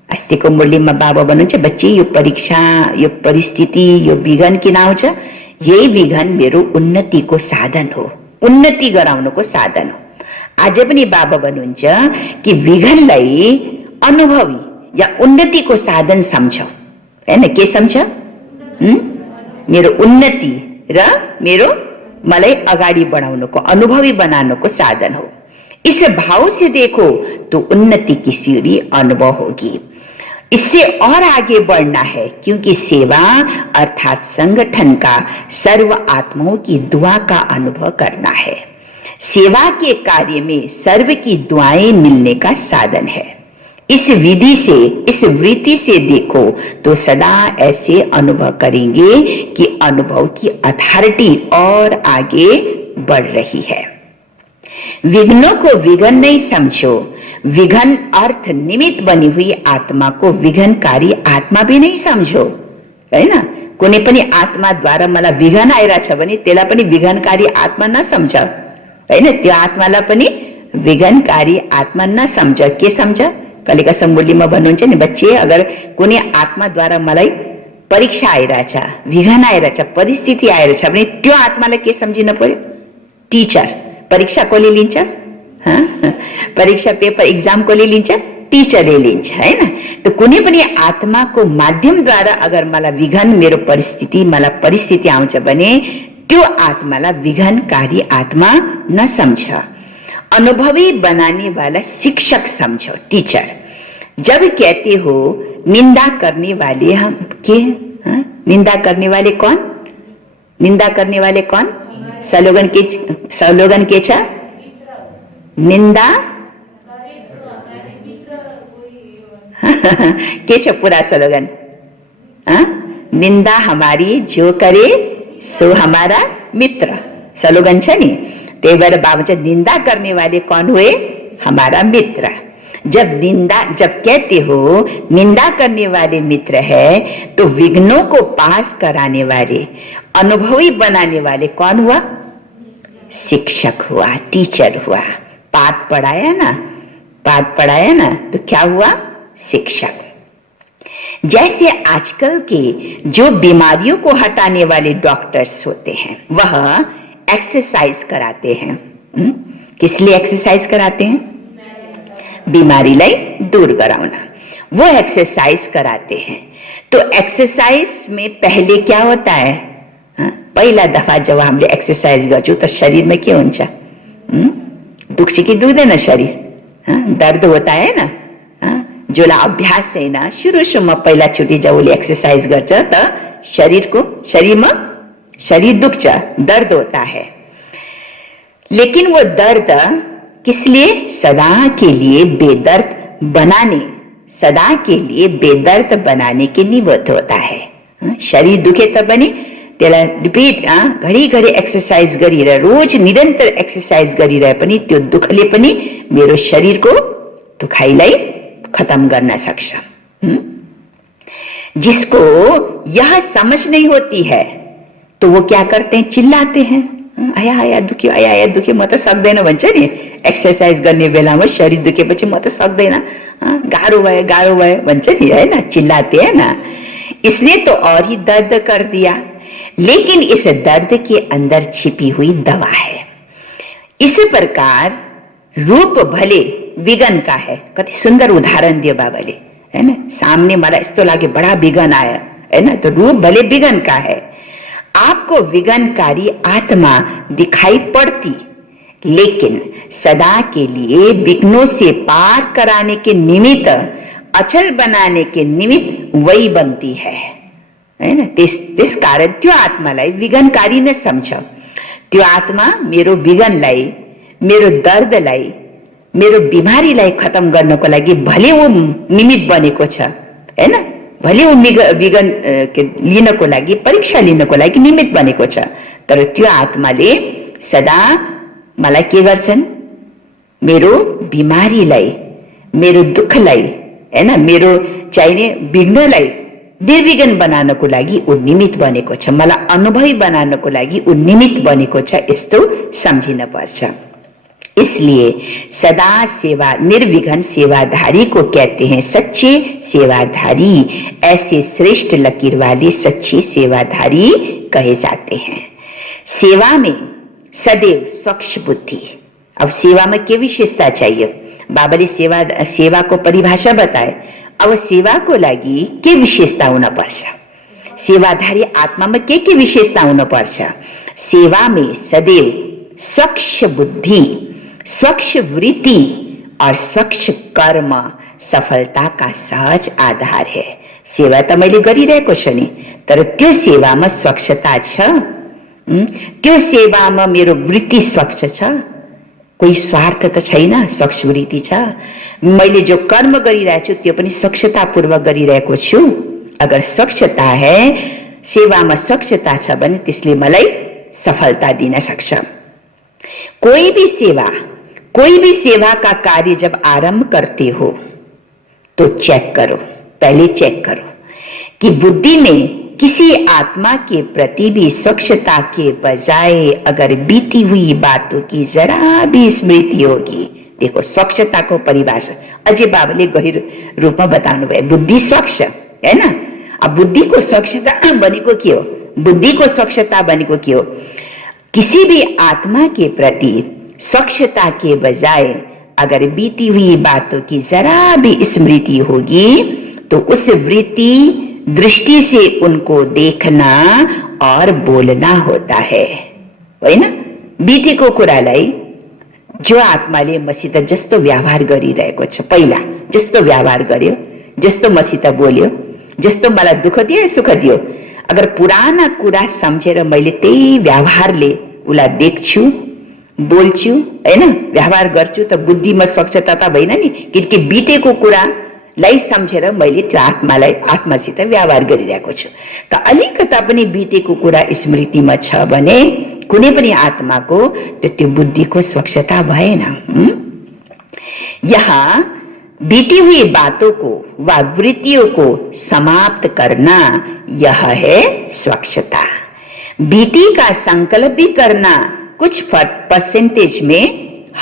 अस्तिको मुरलीमा बाबा भन्नुहुन्छ बच्ची यो परीक्षा, यो परिस्थिति, यो विघ्न किन आउँछ, यही विघ्न मेरो उन्नतिको साधन हो, उन्नति गराउनको साधन हो। आज पनि बाबा भन्नुहुन्छ कि विघ्नलाई अनुभवी या उन्नतिको साधन सम्झ, हैन, के सम्झ, मेरो उन्नति र मेरो मलाई अगाडि बढाउनको, अनुभवी बनाउनको साधन हो। इस भाव से देखो तो उन्नति की सीढ़ी अनुभव होगी। इससे और आगे बढ़ना है, क्योंकि सेवा अर्थात संगठन का सर्व आत्माओं की दुआ का अनुभव करना है। सेवा के कार्य में सर्व की दुआएं मिलने का साधन है। इस विधि से, इस वृत्ति से देखो तो सदा ऐसे अनुभव करेंगे कि अनुभव की अथॉरिटी और आगे बढ़ रही है। विघ्नों को विघ्न नहीं समझो, विघ्न अर्थ निमित्त बनी हुई आत्मा को विघ्नकारी आत्मा भी नहीं समझो, है ना। कुनै पनि आत्मा द्वारा मलाई विघ्न आइरहेछ भने त्यसलाई पनि विघ्नकारी आत्मा नसम्झ, हैन, त्यो आत्मालाई पनि विघ्नकारी आत्मा नसम्झ, के सम्झ, कलिका सम्बोलीमा भन्नुहुन्छ नि बच्चे, अगर कुनै आत्मा द्वारा मलाई परीक्षा आइरहेछ, विघ्न आइरहेछ, परिस्थिति आइरहेछ भने त्यो आत्मालाई के सम्झिन पर्यो, टीचर। परीक्षा कसले लिन्छ, परीक्षा पेपर एक्जाम कसले लिन्छ, टीचरले लिन्छ, हैन। त कुनै पनि आत्माको माध्यमद्वारा अगर मलाई विघ्न, मेरो परिस्थिति, मलाई परिस्थिति आउँछ भने त्यो आत्मालाई विघ्नकारी आत्मा नसम्झ, अनुभवी बनाने वाला शिक्षक समझो, टीचर। जब कहते हो निंदा करने वाले हम के, निंदा करने वाले कौन, निंदा करने वाले कौन, स्लोगन के छ, निंदा के छ पूरा स्लोगन, निंदा हमारी जो करे सो हमारा मित्र, स्लोगन छ नि। त्यही भएर बाबा चाहिँ निंदा करने वाले कौन हुए, हमारा मित्र। जब कहते हो निंदा करने वाले मित्र है तो विघ्नों को पास कराने वाले, अनुभवी बनाने वाले कौन हुआ, शिक्षक हुआ, टीचर हुआ। पाठ पढ़ाया ना तो क्या हुआ, शिक्षक। जैसे आजकल के जो बीमारियों को हटाने वाले डॉक्टर्स होते हैं वह एक्सरसाइज कराते हैं। किस लिए एक्सरसाइज कराते हैं, बीमारीलाई दूर गराउन, वो एक्सरसाइज कराते हैं। तो एक्सरसाइज में पहले क्या होता है, पहिला दफा जब हामीले एक्सरसाइज गर्छौं त शरीरमा के हुन्छ, दुख्छ कि दुख्दैन शरीर, दर्द होता है ना। जोलाई अभ्यास छैन, सुरुमा पहिला चोटि जब उसले एक्सरसाइज गर्छ त शरीरमा शरीर दुख्छ, दर्द होता है। लेकिन वो दर्द किस लिए, सदा के लिए बेदर्द बनाने, सदा के लिए बेदर्द बनाने के निमित्त होता है। शरीर दुखे त पनि त्यसलाई रिपिट, घडी एक्सरसाइज गरिरहे, रोज निरन्तर एक्सरसाइज गरिरहे पनि त्यो दुखले पनि मेरो शरीरको दुखाइलाई खत्म गर्न सक्छ। जिसको यह समझ नहीं होती है तो वो क्या करते हैं, चिल्लाते हैं, आया आया दुख्यो, आया आया दुख्यो, म त सक्दैन भन्छ नि। एक्सर्साइज गर्ने बेलामा शरीर दुखेपछि म त सक्दैन, गाह्रो भयो भन्छ नि, है ना, चिल्लाते हैं ना। इसने तो और ही दर्द कर दिया, लेकिन इस दर्द के अंदर छिपी हुई दवा है। इस प्रकार रूप भले विघन का है। कति सुंदर उदाहरण दियो बाबाले, है ना। सामने मलाई यस्तो लाग्यो बडा विघन आयो, है ना, तो रूप भले विघन का है। आपको विघनकारी आत्मा दिखाई पड़ती, लेकिन सदा के लिए विघ्नों से पार कराने के निमित्त, अचल बनाने के निमित्त वही बनती है ना। त्यस कारण त्यो आत्मालाई विघनकारी न सम्झ। त्यो आत्मा मेरो विघनलाई, मेरो दर्दलाई, मेरो बिमारीलाई खत्म गर्नको लागि भले वो निमित्त बनेको छ, है ना, भले वो विघन लिनको लागि, परीक्षा लिनको लागि निमित्त बनेको छ, तर त्यो आत्माले सदा मलाई के गर्छन्, मेरो बिमारीलाई, मेरो दुःखलाई, है ना, मेरो चाहिने विघ्नलाई निर्विघ्न बनाउनको लागि ऊ निमित्त बनेको छ, मलाई अनुभवी बनाउनको लागि ऊ निमित्त बनेको छ, यस्तो सम्झिन पर्छ। इसलिए सदा सेवा निर्विघ्न सेवाधारी को कहते हैं सच्चे सेवाधारी। ऐसे श्रेष्ठ लकीर वाले सच्चे सेवाधारी कहे जाते हैं। सेवा में सदैव स्वच्छ बुद्धि। अब सेवा में क्या विशेषता चाहिए? बाबा ने सेवा को परिभाषा बताए। अब सेवा को लागि के विशेषता हुन पर्छ? सेवाधारी आत्मा में के विशेषता हुन पर्छ? सेवा में सदैव स्वच्छ बुद्धि, स्वच्छ वृत्ति और स्वच्छ कर्म सफलता का सहज आधार है। सेवा त मैले गरिरहेको छु नि, तर त्यो सेवामा स्वच्छता छ, त्यो सेवामा मेरो वृत्ति स्वच्छ छ, कोही स्वार्थ त छैन, स्वच्छ वृत्ति छ। मैले जो कर्म गरिरहेको छु त्यो पनि स्वच्छतापूर्वक गरिरहेको छु। अगर स्वच्छता है, सेवामा स्वच्छता छ भने त्यसले मलाई सफलता दिन सक्छ। कोई भी सेवा का कार्य जब आरंभ करते हो तो चेक करो, पहले चेक करो कि बुद्धि में किसी आत्मा के प्रति भी स्वच्छता के बजाय अगर बीती हुई बातों की जरा भी स्मृति होगी। देखो, स्वच्छता को परिभाषा अजय बाबाले गहिरो रूपमा बताउनु भयो। बुद्धि स्वच्छ, है ना। अब बुद्धि को स्वच्छता बनेको के हो? बुद्धि को स्वच्छता बनेको के हो? किसी भी आत्मा के प्रति स्वच्छता के बजाय अगर बीती हुई बातों की जरा भी स्मृति होगी तो उस वृत्ति दृष्टि से उनको देखना और बोलना होता है ना। बीतेको कुरालाई जो आत्माले मसित जस्तो व्यवहार गरिरहेको छ, पहिला जस्तो व्यवहार गर्यो, जस्तो मसित बोल्यो, जस्तो मलाई दुःख दियो सुख दियो, अगर पुराना कुरा सम्झेर मैले त्यही व्यवहारले उलाई देख्छु, बोल्छु, हैन, व्यवहार गर्छु त बुद्धिमा स्वच्छता त भएन नि। किनकि बीतेको कुरालाई सम्झेर मैले त्यो आत्मासित व्यवहार गरिरहेको छु। त अलिकता पनि बीतेको कुरा स्मृतिमा छ भने कुनै पनि आत्माको त्यो बुद्धिको स्वच्छता भएन। यहाँ बीती हुई बातों को व वृत्तियों को समाप्त करना, यह है स्वच्छता। बीती का संकल्प भी करना कुछ परसेंटेज में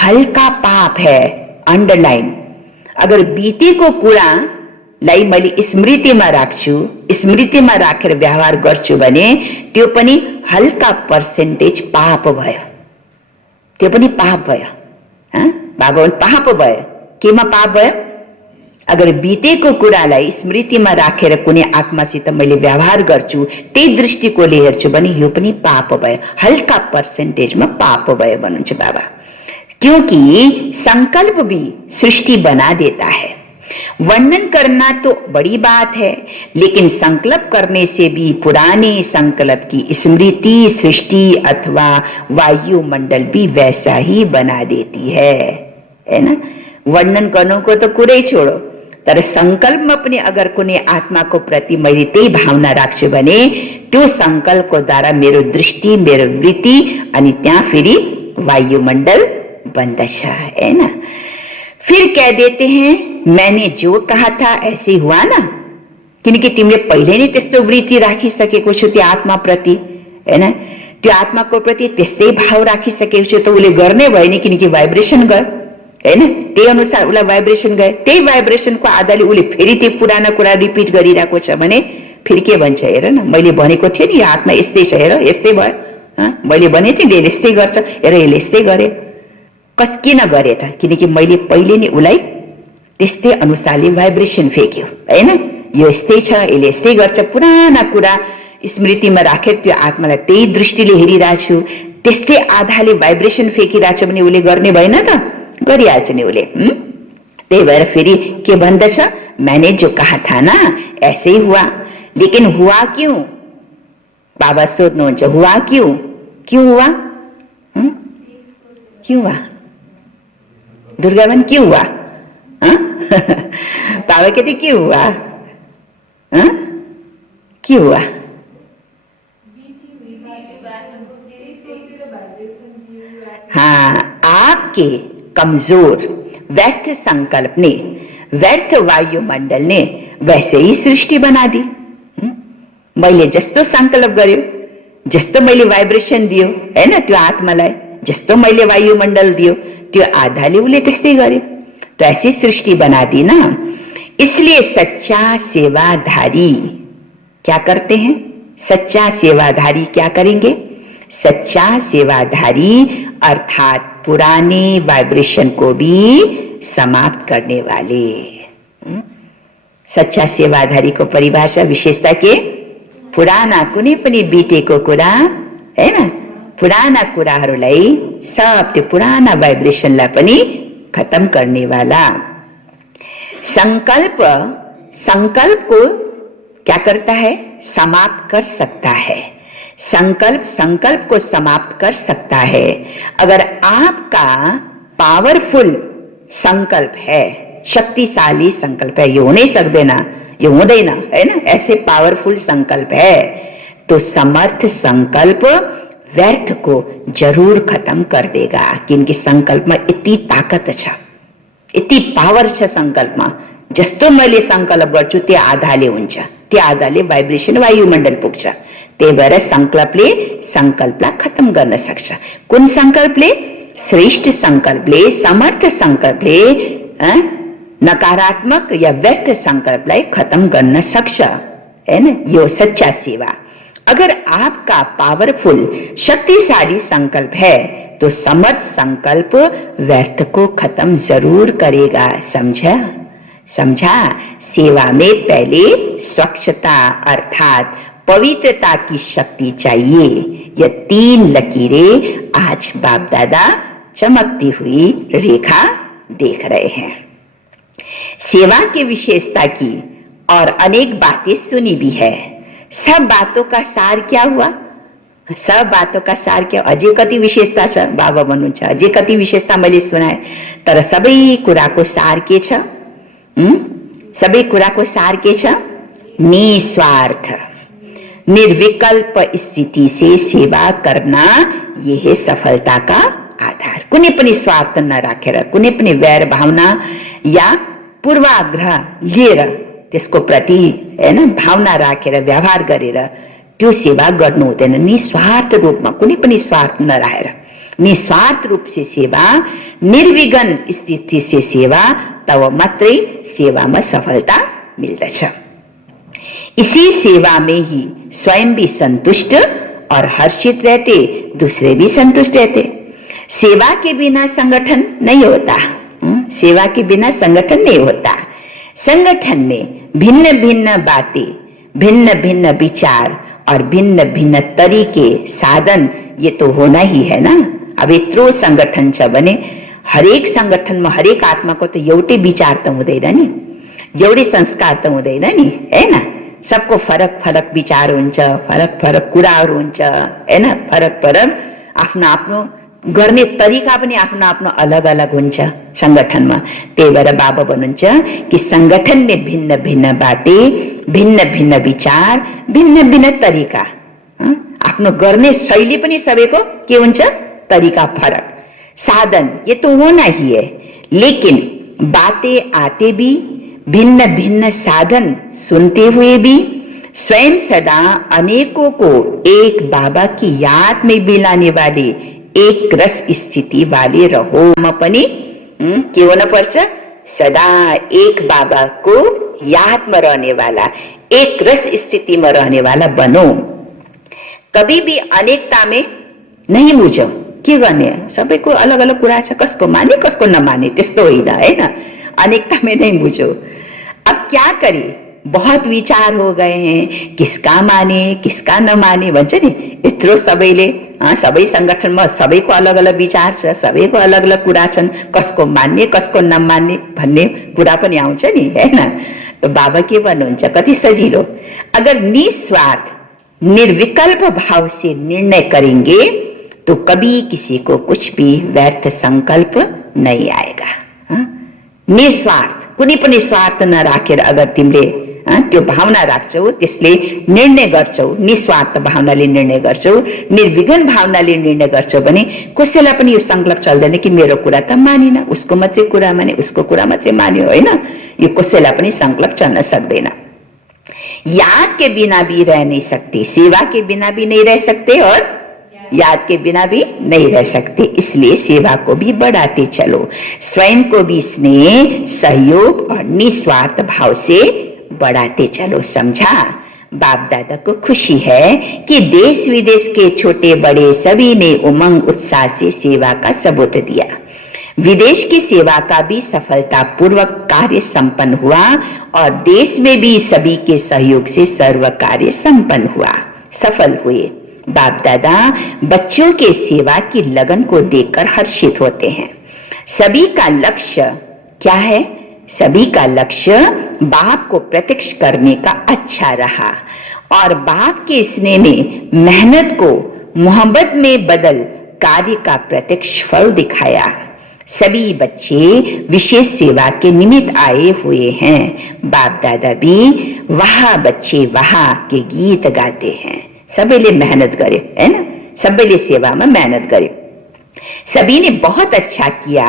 हल्का पाप है, अंडरलाइन। अगर बीतेको कुरालाई मैले स्मृतिमा राख्छु, स्मृतिमा राखेर व्यवहार गर्छु भने त्यो पनि हल्का पर्सेन्टेज पाप भयो, त्यो पनि पाप भयो। बाबा पाप भयो। केमा पाप भयो? अगर बीतेको कुरालाई स्मृतिमा राखेर कुनै आत्मासित मैले व्यवहार गर्छु, त्यही दृष्टिकोणले हेर्छु भने यो पनि पाप भयो, हल्का पर्सेन्टेजमा पाप भयो भन्नुहुन्छ बाबा। क्योंकि संकल्प भी सृष्टि बना देता है। वर्णन करना तो बड़ी बात है, लेकिन संकल्प करने से भी पुराने संकल्प की स्मृति सृष्टि अथवा वायुमंडल भी वैसा ही बना देती है ना। वर्णन गर्नुको त कुरै छोडो, तर संकल्पमा पनि अगर कुनै आत्माको प्रति मैले त्यही भावना राख्छु भने त्यो संकल्पको द्वारा मेरो दृष्टि, मेरो वृत्ति अनि त्यहाँ फेरि वायुमंडल बन्दछ, है ना। फिर कह देते हैं मैंने जो कहा था ऐसे हुआ ना, किनकि तिमीले पहिले नै त्यस्तो वृत्ति राखिसकेको छु त्यो आत्मा प्रति, है ना। त्यो आत्माको प्रति त्यस्तै भाव राखिसकेपछि त उसले गर्ने भयो नि, किनकि भाइब्रेसन गयो हैन। त्यही अनुसार उसलाई भाइब्रेसन गयो, त्यही भाइब्रेसनको आधारले उसले फेरि त्यो पुरानो कुरा रिपिट गरिरहेको छ भने फेरि के भन्छ, हेर न मैले भनेको थिएँ नि यो आत्मा यस्तै छ, हेर यस्तै भयो, मैले भनेको थिएँ यसले यस्तै गर्छ, हेर यसले यस्तै गरे। किन गरे त? किनकि मैले पहिले नै उसलाई त्यस्तै अनुसारले भाइब्रेसन फेक्यो हैन। यो यस्तै छ, यसले यस्तै गर्छ, पुराना कुरा स्मृतिमा राखेर त्यो आत्मालाई त्यही दृष्टिले हेरिरहेको छु, त्यस्तै आधाले भाइब्रेसन फेकिरहेको छ भने उसले गर्ने भएन त? गरिहाल्छ नि उसले। त्यही भएर फेरि के भन्दछ, मैंने जो कहा था ना ऐसे ही हुआ, लेकिन हुआ क्यों? बाबा सोध्नुहुन्छ हुआ क्यों, क्यों हुआ? क्यों हुआ? दुर्गा बहन क्यों हुआ? बाबा कहते क्यों हुआ? क्यों हुआ? हाँ, आपके कमजोर व्यर्थ संकल्प ने, व्यर्थ वायुमंडल ने वैसे ही सृष्टि बना दी। मैले जस्तो संकल्प गर्यो, जस्तो मैले भाइब्रेसन दियो हैन त्यो आत्मालाई, जस्तो मैले वायुमंडल दियो त्यो आधाले उसले त्यस्तै गर्यो, तो ऐसी सृष्टि बना दी ना। इसलिए सच्चा सेवाधारी क्या करते हैं? सच्चा सेवाधारी क्या करेंगे? सच्चा सेवाधारी अर्थात पुराने वाइब्रेशन को भी समाप्त करने वाले। सच्चा सेवाधारी को परिभाषा विशेषता के पुराना कुनै पनि बितेको कुरा हैन, पुराना कुराहरूलाई सब त्यो पुराना वाइब्रेशनलाई पनि खत्म करने वाला। संकल्प, संकल्प को क्या करता है? समाप्त कर सकता है। संकल्प संकल्प को समाप्त कर सकता है। अगर आपका पावरफुल संकल्प है, शक्तिशाली संकल्प है, ये हो नहीं सकते ना, ये हुँदैन हैन, ऐसे पावरफुल संकल्प है, तो समर्थ संकल्प व्यर्थ को जरूर खत्म कर देगा। किनकि संकल्पमा यति ताकत छ, यति पावर छ संकल्पमा। जस्तो मैले संकल्प गर्छु त्यो आधाले हुन्छ, त्यो आधाले भाइब्रेसन वायुमण्डल पुग्छ। त्यही भएर संकल्पले संकल्पलाई खत्म गर्न सक्छ। कुन संकल्पले? श्रेष्ठ संकल्पले, समर्थ संकल्पले नकारात्मक या व्यर्थ संकल्पलाई खत्म गर्न सक्छ हैन। यो सच्चा सेवा। अगर आपका पावरफुल शक्तिशाली संकल्प है तो समर्थ संकल्प व्यर्थ को खत्म जरूर करेगा। समझा? समझा? सेवा में पहले स्वच्छता अर्थात पवित्रता की शक्ति चाहिए। यह 3 लकीरें आज बाप दादा चमकती हुई रेखा देख रहे हैं। सेवा की विशेषता की और अनेक बातें सुनी भी है। सब बातों का सार क्या हुआ? सब बातों का सार क्या? अझै कति विशेषता छ बाबा भन्नुहुन्छ, अझै कति विशेषता मैले सुनाए, तर सबै कुराको सार के छ? सबै कुराको सार के छ? निस्वार्थ निर्विकल्प स्थिति से सेवा करना, ये है सफलता का आधार। कुनै पनि स्वार्थ नराखेर, कुनै पनि वैर भावना या पूर्वाग्रह लिएर त्यसको प्रति हैन भावना राखेर व्यवहार गरेर त्यो सेवा गर्नु हुँदैन। निस्वार्थ रूपमा, कुनै पनि स्वार्थ नराखेर निस्वार्थ रूप से सेवा, निर्विघ्न स्थिति से सेवा, तब मात्रै सेवामा सफलता मिल्दछ। इसी सेवा में ही स्वयं भी संतुष्ट और हर्षित रहते, दूसरे भी संतुष्ट रहते। सेवा के बिना संगठन नहीं होता। सेवा के बिना संगठन नहीं होता। संगठन में भिन्न भिन्न बातें, भिन्न भिन्न विचार और भिन्न भिन्न तरीके, साधन, ये तो होना ही है ना। अब यत्रो संगठन छ भने हरेक संगठनमा हरेक आत्माको त एउटै विचार त हुँदैन नि, एउटै संस्कार त हुँदैन नि हैन। सबको फरक फरक विचार हुन्छ, फरक फरक कुराहरू हुन्छ हैन, फरक फरक आफ्नो आफ्नो गर्ने तरिका पनि आफ्नो आफ्नो अलग अलग हुन्छ संगठनमा। त्यही भएर बाबा भन्नुहुन्छ कि संगठन में भिन्न भिन्न बातें, भिन्न भिन्न विचार, भिन्न भिन्न तरिका, आफ्नो गर्ने शैली पनि सबैको के हुन्छ? तरिका फरक। साधन ये तो होना ही है, लेकिन बातें आते भी, भिन्न भिन्न साधन सुनते हुए भी, स्वयं सदा अनेकों को एक बाबा की याद में मिलाने वाले एक रस स्थिति वाले रहो। पनि के होना पर्छ? सदा एक बाबा को याद में रहने वाला, एक रस स्थिति में रहने वाला बनो। कभी भी अनेकता में नहीं बुझौ। के गर्ने? सबैको अलग अलग कुरा छ, कसको माने कसको नमाने, त्यस्तो होइन हैन। अनेकता में नहीं बुझो। अब क्या करें? बहुत विचार हो गए हैं, किसका माने किसका नमाने भन्छ नि। यत्रो सबैले सबै संगठनमा सबैको अलग अलग विचार छ, सबैको अलग अलग कुरा छन्, कसको मान्ने कसको नमान्ने भन्ने कुरा पनि आउँछ नि हैन। तो बाबा के भन्नुहुन्छ? कति सजिलो। अगर निस्वार्थ निर्विकल्प भाव से निर्णय करेंगे तो कभी किसी को कुछ भी व्यर्थ संकल्प नहीं आएगा। निस्वार्थ, कुनै पनि स्वार्थ नराखेर अगर तिमीले त्यो भावना राख्छौ, त्यसले निर्णय गर्छौ, निस्वार्थ भावनाले निर्णय गर्छौ, निर्विघ्न भावनाले निर्णय गर्छौ भने कसैलाई पनि यो संकल्प चल्दैन कि मेरो कुरा त मानिन, उसको मात्रै कुरा माने, उसको कुरा मात्रै मान्यो हैन। यो कसैलाई पनि संकल्प चल्न सक्दैन। याद के बिना भी रह नहीं सकते, सेवा के बिना भी नहीं रह सकते और याद के बिना भी नहीं रह सकते। इसलिए सेवा को भी बढ़ाते चलो, स्वयं को भी स्नेह, सहयोग और निस्वार्थ भाव से बढ़ाते चलो। समझा? बाप दादा को खुशी है कि देश विदेश के छोटे बड़े सभी ने उमंग उत्साह से सेवा का सबूत दिया। विदेश की सेवा का भी सफलतापूर्वक कार्य संपन्न हुआ और देश में भी सभी के सहयोग से सर्व कार्य संपन्न हुआ, सफल हुए। बाप दादा बच्चों के सेवा की लगन को देखकर हर्षित होते हैं। सभी का लक्ष्य क्या है? सभी का लक्ष्य बाप को प्रत्यक्ष करने का अच्छा रहा और बाप के स्नेह ने मेहनत को मोहब्बत में बदल कार्य का प्रत्यक्ष फल दिखाया। सभी बच्चे विशेष सेवा के निमित्त आए हुए हैं। बाप दादा भी वाह बच्चे वाह के गीत गाते हैं। सबैले मेहनत गरे हैन, सबैले सेवामा मेहनत गरे। सभी ने बहुत अच्छा किया,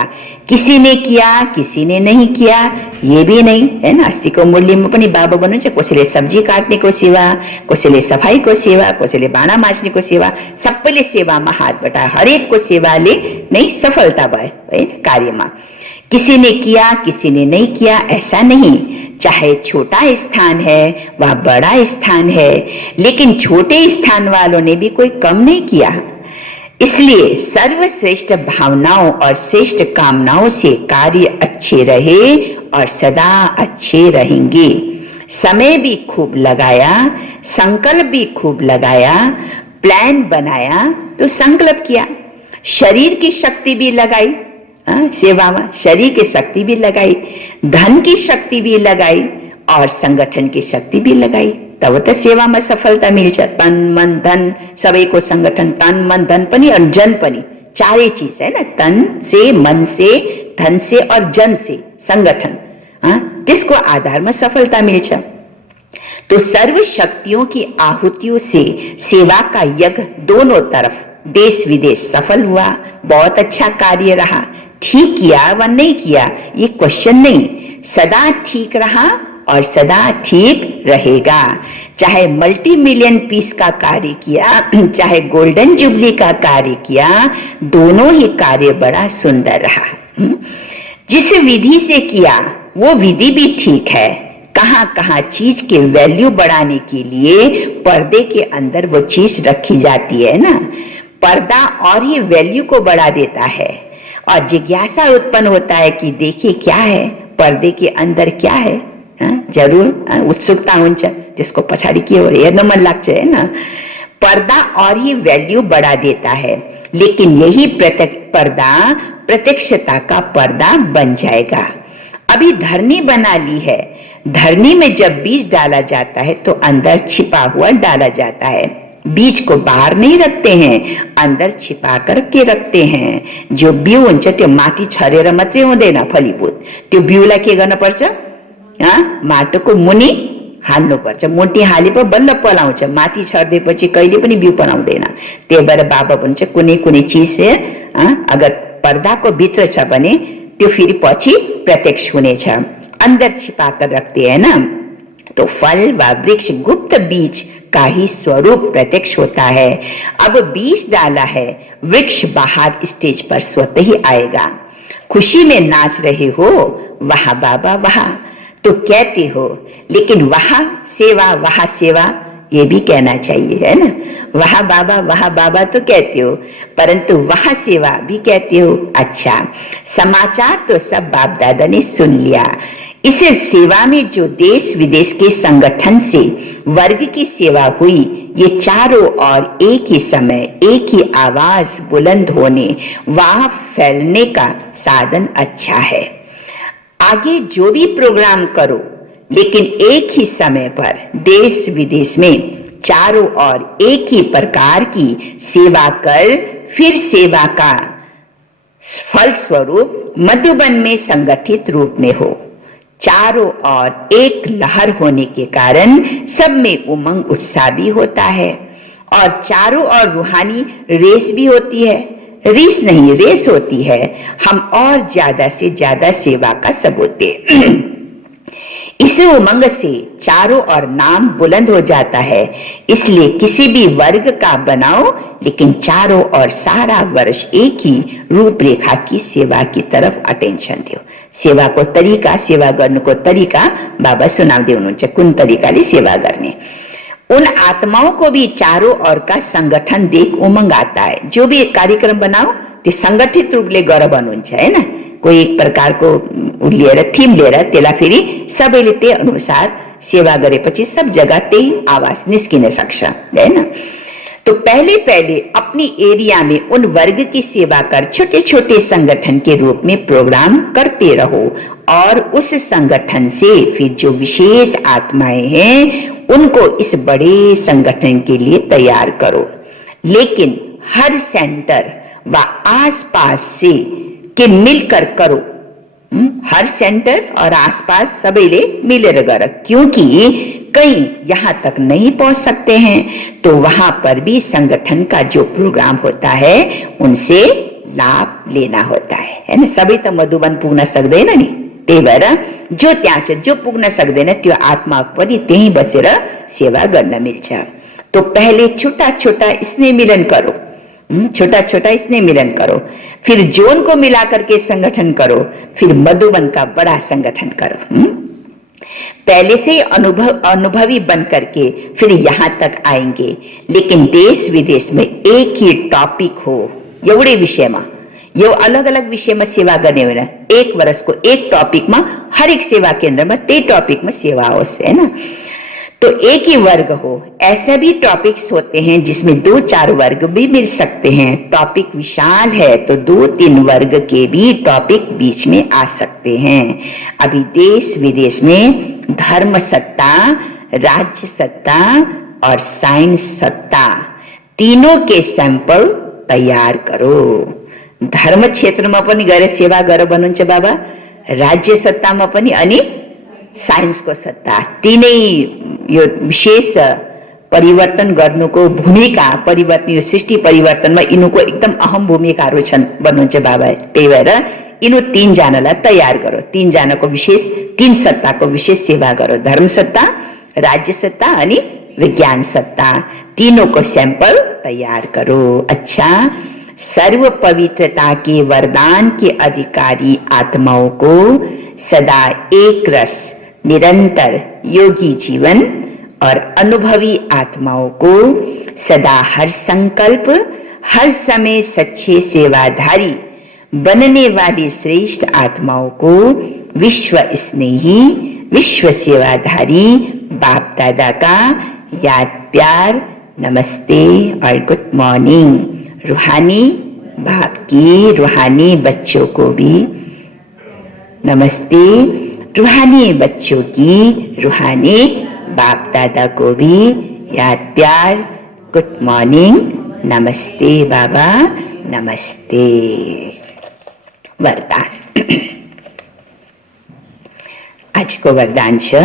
किसी ने किया किसी ने नहीं किया ये भी नहीं हैन। अस्तिको मूल्यमा पनि बाबा भन्नुहुन्छ कसैले सब्जी काट्नेको सेवा, कसैले सफाईको सेवा, कसैले भाँडा माझ्नेको सेवा, सबैले सेवामा हात बटाए। हरेकको सेवाले नै सफलता भयो है कार्यमा। किसी ने किया किसी ने नहीं किया ऐसा नहीं, चाहे छोटा स्थान है व बड़ा स्थान है, लेकिन छोटे स्थान वालों ने भी कोई कम नहीं किया। इसलिए सर्वश्रेष्ठ भावनाओं और श्रेष्ठ कामनाओं से कार्य अच्छे रहे और सदा अच्छे रहेंगे। समय भी खूब लगाया, संकल्प भी खूब लगाया, प्लान बनाया तो संकल्प किया, शरीर की शक्ति भी लगाई, सेवा में शरीर की शक्ति भी लगाई, धन की शक्ति भी लगाई और संगठन की शक्ति भी लगाई। तब तो सेवा में सफलता मिल्छ। तन मन धन सबैको संगठन, तन मन धन पनि और जन पनि, चारै चीज है ना, तन से मन से धन से और जन से संगठन, त्यसको आधार में सफलता मिल्छ। तो सर्व शक्तियों की आहुतियों से सेवा का यज्ञ दोनों तरफ देश विदेश सफल हुआ। बहुत अच्छा कार्य रहा। ठीक किया व नहीं किया ये क्वेश्चन नहीं, सदा ठीक रहा और सदा ठीक रहेगा। चाहे मल्टी मिलियन पीस का कार्य किया, चाहे गोल्डन जुबली का कार्य किया, दोनों ही कार्य बड़ा सुंदर रहा। जिस विधि से किया वो विधि भी ठीक है। कहाँ कहाँ चीज के वैल्यू बढ़ाने के लिए पर्दे के अंदर वो चीज रखी जाती है ना, पर्दा और ही वैल्यू को बढ़ा देता है और जिज्ञासा उत्पन्न होता है कि देखिए क्या है पर्दे के अंदर, क्या है। जरूर उत्सुकता हुन्छ, त्यसको पछाडि के हो हेर्न मन लाग्छ हैन। पर्दा और ही वैल्यू बढ़ा देता है, लेकिन यही पर्दा प्रत्यक्षता का पर्दा बन जाएगा। अभी धरनी बना ली है, धरनी में जब बीज डाला जाता है तो अंदर छिपा हुआ डाला जाता है। बीज को बाहर नहीं रखते हैं, अंदर छिपा करके रखते हैं। जो बिउ हुन्छ त्यो माथि छरेर मात्रै हुँदैन फलीभूत, त्यो बिउलाई के गर्न पर्छ, माटोको मुनि हाल्नु पर्छ। मुठी हालेपछि बल्ल पलाउँछ, माथि छर्दिएपछि कहिले पनि बिउ पलाउँदैन। त्यही भएर बाबा भन्छ कुनै कुनै चीज अगर पर्दाको भित्र छ भने त्यो फेरि पछि प्रत्यक्ष हुनेछ। अंदर छिपा कर रखते हैं ना, तो फल व वृक्ष गुप्त बीज का ही स्वरूप प्रत्यक्ष होता है। अब बीज डाला है, वृक्ष बाहर स्टेज पर स्वतः ही आएगा। खुशी में नाच रहे हो, वाह बाबा वाह तो कहते हो, लेकिन वहां सेवा ये भी कहना चाहिए, है ना। वाह बाबा तो कहते हो, परंतु वहां सेवा भी कहते हो। अच्छा, समाचार तो सब बाप दादा ने सुन लिया। इस सेवा में जो देश विदेश के संगठन से वर्ग की सेवा हुई, ये चारों ओर एक ही समय एक ही आवाज बुलंद होने व फैलने का साधन अच्छा है। आगे जो भी प्रोग्राम करो, लेकिन एक ही समय पर देश विदेश में चारों ओर एक ही प्रकार की सेवा कर, फिर सेवा का फल स्वरूप मधुबन में संगठित रूप में हो। चारों ओर एक लहर होने के कारण सब में उमंग उत्साह भी होता है, और चारों ओर रूहानी रेस भी होती है। रेस नहीं, रेस होती है। हम और ज्यादा से ज्यादा सेवा का सबूत दें। इस उमंग से चारों ओर नाम बुलंद हो जाता है। इसलिए किसी भी वर्ग का बनाओ, लेकिन चारों ओर सारा वर्ष एक ही रूपरेखा की सेवा की तरफ अटेंशन दो। सेवा को तरीका, सेवा करने को तरीका बाबा सुना दे उन्होंने कुन तरीका ले सेवा करने। उन आत्माओं को भी चारों ओर का संगठन देख उमंग आता है। जो भी एक कार्यक्रम बनाओ तो संगठित रूप ले गर बनुन्छ, है ना। कोई एक प्रकार को लिएर थीम लिएर त्यसलाई फेरि सबैले त्यही अनुसार सेवा गरेपछि सब जगह त्यही आवाज निस्किन सक्छ, हैन। तो पहले पहले अपनी एरिया में उन वर्ग की सेवा कर छोटे छोटे संगठन के रूप में प्रोग्राम करते रहो, और उस संगठन से फिर जो विशेष आत्माएं हैं उनको इस बड़े संगठन के लिए तैयार करो। लेकिन हर सेंटर व आसपास से के मिलकर करो। हर सेंटर और आसपास सबैले मिलेर गर, क्योंकि कई यहाँ तक नहीं पहुंच सकते हैं, तो वहां पर भी संगठन का जो प्रोग्राम होता है उनसे लाभ लेना होता है ना। सबै त मधुबन पुग्न सक्दैन नि, त्यही भएर जो त्यहाँ छ, जो पुग्न सक्दैन त्यो आत्मा पनि त्यही बसेर सेवा गर्न मिल्छ। तो पहले छोटा छोटा स्नेह मिलन करो, छोटा छोटा स्नेह मिलन करो, फिर जोन को मिला करके संगठन करो, फिर मधुबन का बड़ा संगठन करो। पहले से अनुभवी बन करके फिर यहाँ तक आएंगे, लेकिन देश विदेश में एक ही टॉपिक हो, एउटै विषयमा, यो अलग अलग विषयमा सेवा गर्ने होइन। एक वर्षको एक टॉपिकमा हरेक सेवा केन्द्रमा त्यही टॉपिकमा सेवा होस्, हैन। तो एक ही वर्ग हो, ऐसे भी टॉपिक्स होते हैं जिसमें 2-4 वर्ग भी मिल सकते हैं। टॉपिक विशाल है तो 2-3 वर्ग के भी टॉपिक बीच में आ सकते हैं। अभी देश विदेश में धर्म सत्ता, राज्य सत्ता और साइंस सत्ता तीनों के सैंपल तैयार करो। धर्म क्षेत्रमा पनि गएर सेवा गर भन्नुहुन्छ बाबा, राज्य सत्तामा पनि अनि साइन्सको सत्ता, तीनै यो विशेष परिवर्तन गर्नुको भूमिका, परिवर्तन यो सृष्टि परिवर्तनमा यिनको एकदम अहम भूमिकाहरू छन् भन्नुहुन्छ बाबा। त्यही भएर यिनु 3 जनालाई तयार गरो, 3 जनाको विशेष 3 सत्ताको विशेष सेवा गरो। धर्म सत्ता, राज्य सत्ता अनि विज्ञान सत्ता, तीनों को सैंपल तैयार करो। अच्छा, सर्व पवित्रता के वरदान के अधिकारी आत्माओं को सदा एक रस निरंतर योगी जीवन और अनुभवी आत्माओं को सदा हर संकल्प, हर समय सच्चे सेवाधारी बनने वाली श्रेष्ठ आत्माओं को विश्व स्नेही, विश्व सेवाधारी बाप दादा का याद प्यार नमस्ते और गुड मॉर्निंग। रूहानी बाप की रूहानी बच्चों को भी नमस्ते, रूहानी बच्चों की रूहानी बाप दादा को भी याद प्यार गुड मॉर्निंग नमस्ते बाबा नमस्ते। वरदान आज को वरदान छ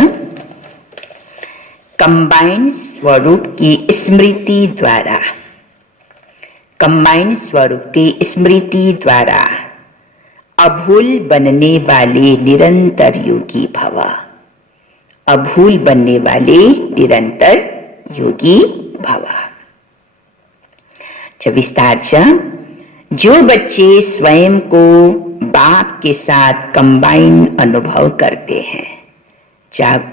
कंबाइंड स्वरूप की स्मृति द्वारा, कंबाइंड स्वरूप की स्मृति द्वारा अभूल बनने वाले निरंतर योगी भव। अभूल बनने वाले निरंतर योगी भव। विस्तार छ, जो बच्चे स्वयं को बाप के साथ कंबाइन अनुभव करते हैं,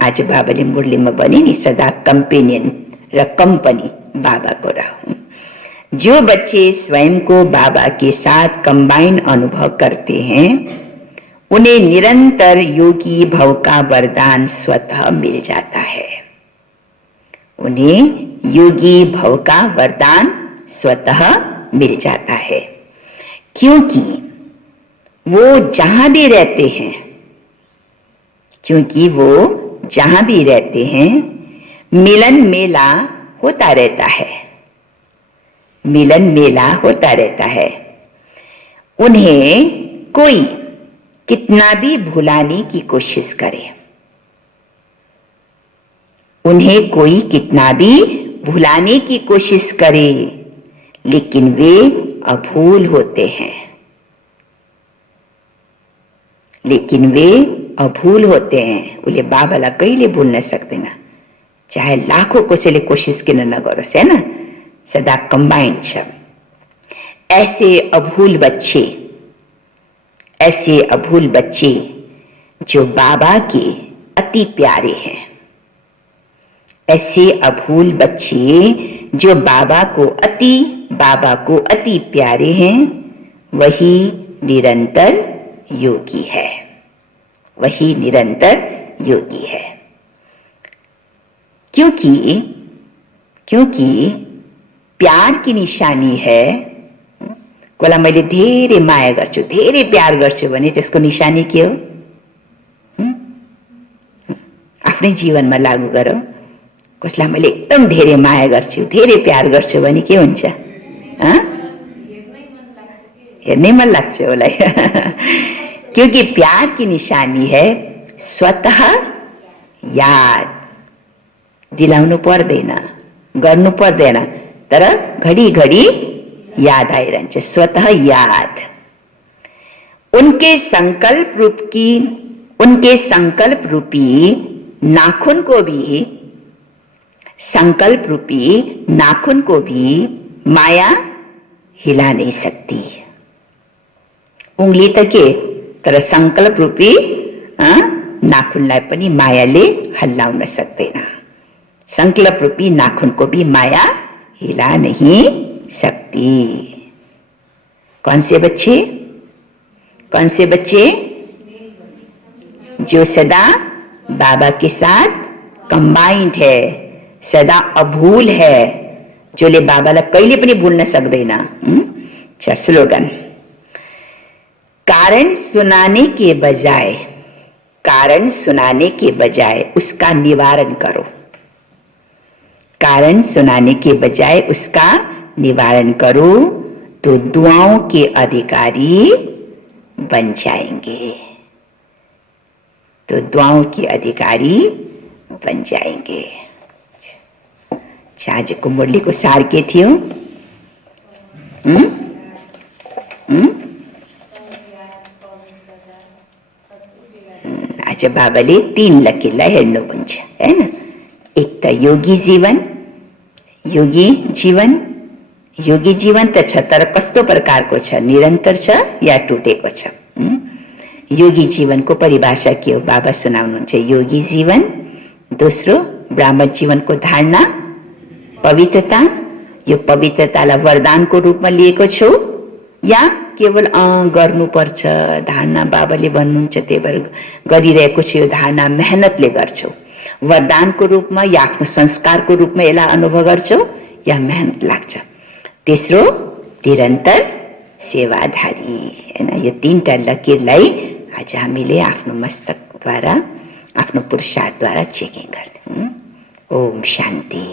आज बाबाले मुरलीमा भने नि सदा कंपेनियन र कंपनी बाबा को रहूं। जो बच्चे स्वयं को बाबा के साथ कंबाइन अनुभव करते हैं, उन्हें निरंतर योगी भव का वरदान स्वतः मिल जाता है। उन्हें योगी भव का वरदान स्वतः मिल जाता है, क्योंकि वो जहां भी रहते हैं, क्योंकि वो जहां भी रहते हैं मिलन मेला होता रहता है, मिलन मेला होता रहता है। उन्हें कोई कितना भी भुलाने की कोशिश करे, उन्हें कोई कितना भी भुलाने की कोशिश करे, लेकिन वे अभूल होते हैं, लेकिन वे अभूल होते हैं। उसले बाबालाई कहिले भुल्न सक्दैन, चाहे लाखों कसैले कोशिश किन नगरोस्, है ना, सदा कंबाइंड छ। ऐसे अभूल बच्चे, ऐसे अभूल बच्चे जो बाबा के अति प्यारे हैं, ऐसे अभूल बच्चे जो बाबा को अति प्यारे हैं, वही निरंतर योगी है, वही निरंतर योगी है। क्योंकि प्यार की निशानी है, कोलाई मैले धेरै माया गर्छु, धेरै प्यार गर्छु भने त्यसको निशानी के हो? आफ्नै जीवनमा लागू गरौ। कसलाई मैले एकदम धेरै माया गर्छु, धेरै प्यार गर्छु भने के हुन्छ? हेर्नै मन लाग्छ उसलाई। क्योंकि प्यार की निशानी है स्वतः याद। दिलाउनु पर्दैन, गर्नु पर्दैन, तर घडी घडी याद आइरहन्छ, स्वतः याद। उनके संकल्प रूपी नाखून को भी माया हिला नहीं सकती। उंगली त के, तर संकल्प रूपी नाखूनलाई पनि मायाले हल्लाउन सक्दैन। संकल्प रूपी नाखून को भी माया हिला नहीं सकती। कौन से बच्चे? जो सदा बाबा के साथ कंबाइंड है, सदा अभूल है, जोले बाबालाई कहिले पनि भुल्न सक्दैन। स्लोगन, कारण सुनाने के बजाय उसका निवारण करो। कारण सुनाने के बजाय उसका निवारण करो तो दुआओं के अधिकारी बन जाएंगे, तो दुआओं के अधिकारी बन जाएंगे। आजको मुरलीको सार के थियो? आज बाबाले 3 लकीरलाई हेर्नुहुन्छ, हैन? एक त योगी जीवन त छ, तर कस्तो प्रकारको छ? निरन्तर छ या टुटेको छ? योगी जीवनको परिभाषा के हो? बाबा सुनाउनुहुन्छ। योगी जीवन, दोस्रो ब्राह्मण जीवनको धारणा पवित्रता। यो पवित्रतालाई वरदानको रूपमा लिएको छु या केवल गर्नुपर्छ धारणा बाबाले भन्नुहुन्छ त्यही भएर गरिरहेको छु, यो धारणा मेहनतले गर्छु। वरदानको रूपमा या आफ्नो संस्कारको रूपमा यसलाई अनुभव गर्छौ या मेहनत लाग्छ। तेस्रो निरन्तर सेवाधारी, हैन? यो 3टा लकीरलाई आज हामीले आफ्नो मस्तकद्वारा, आफ्नो पुरुषार्थद्वारा चेकिङ गर्ने। ओम शान्ति।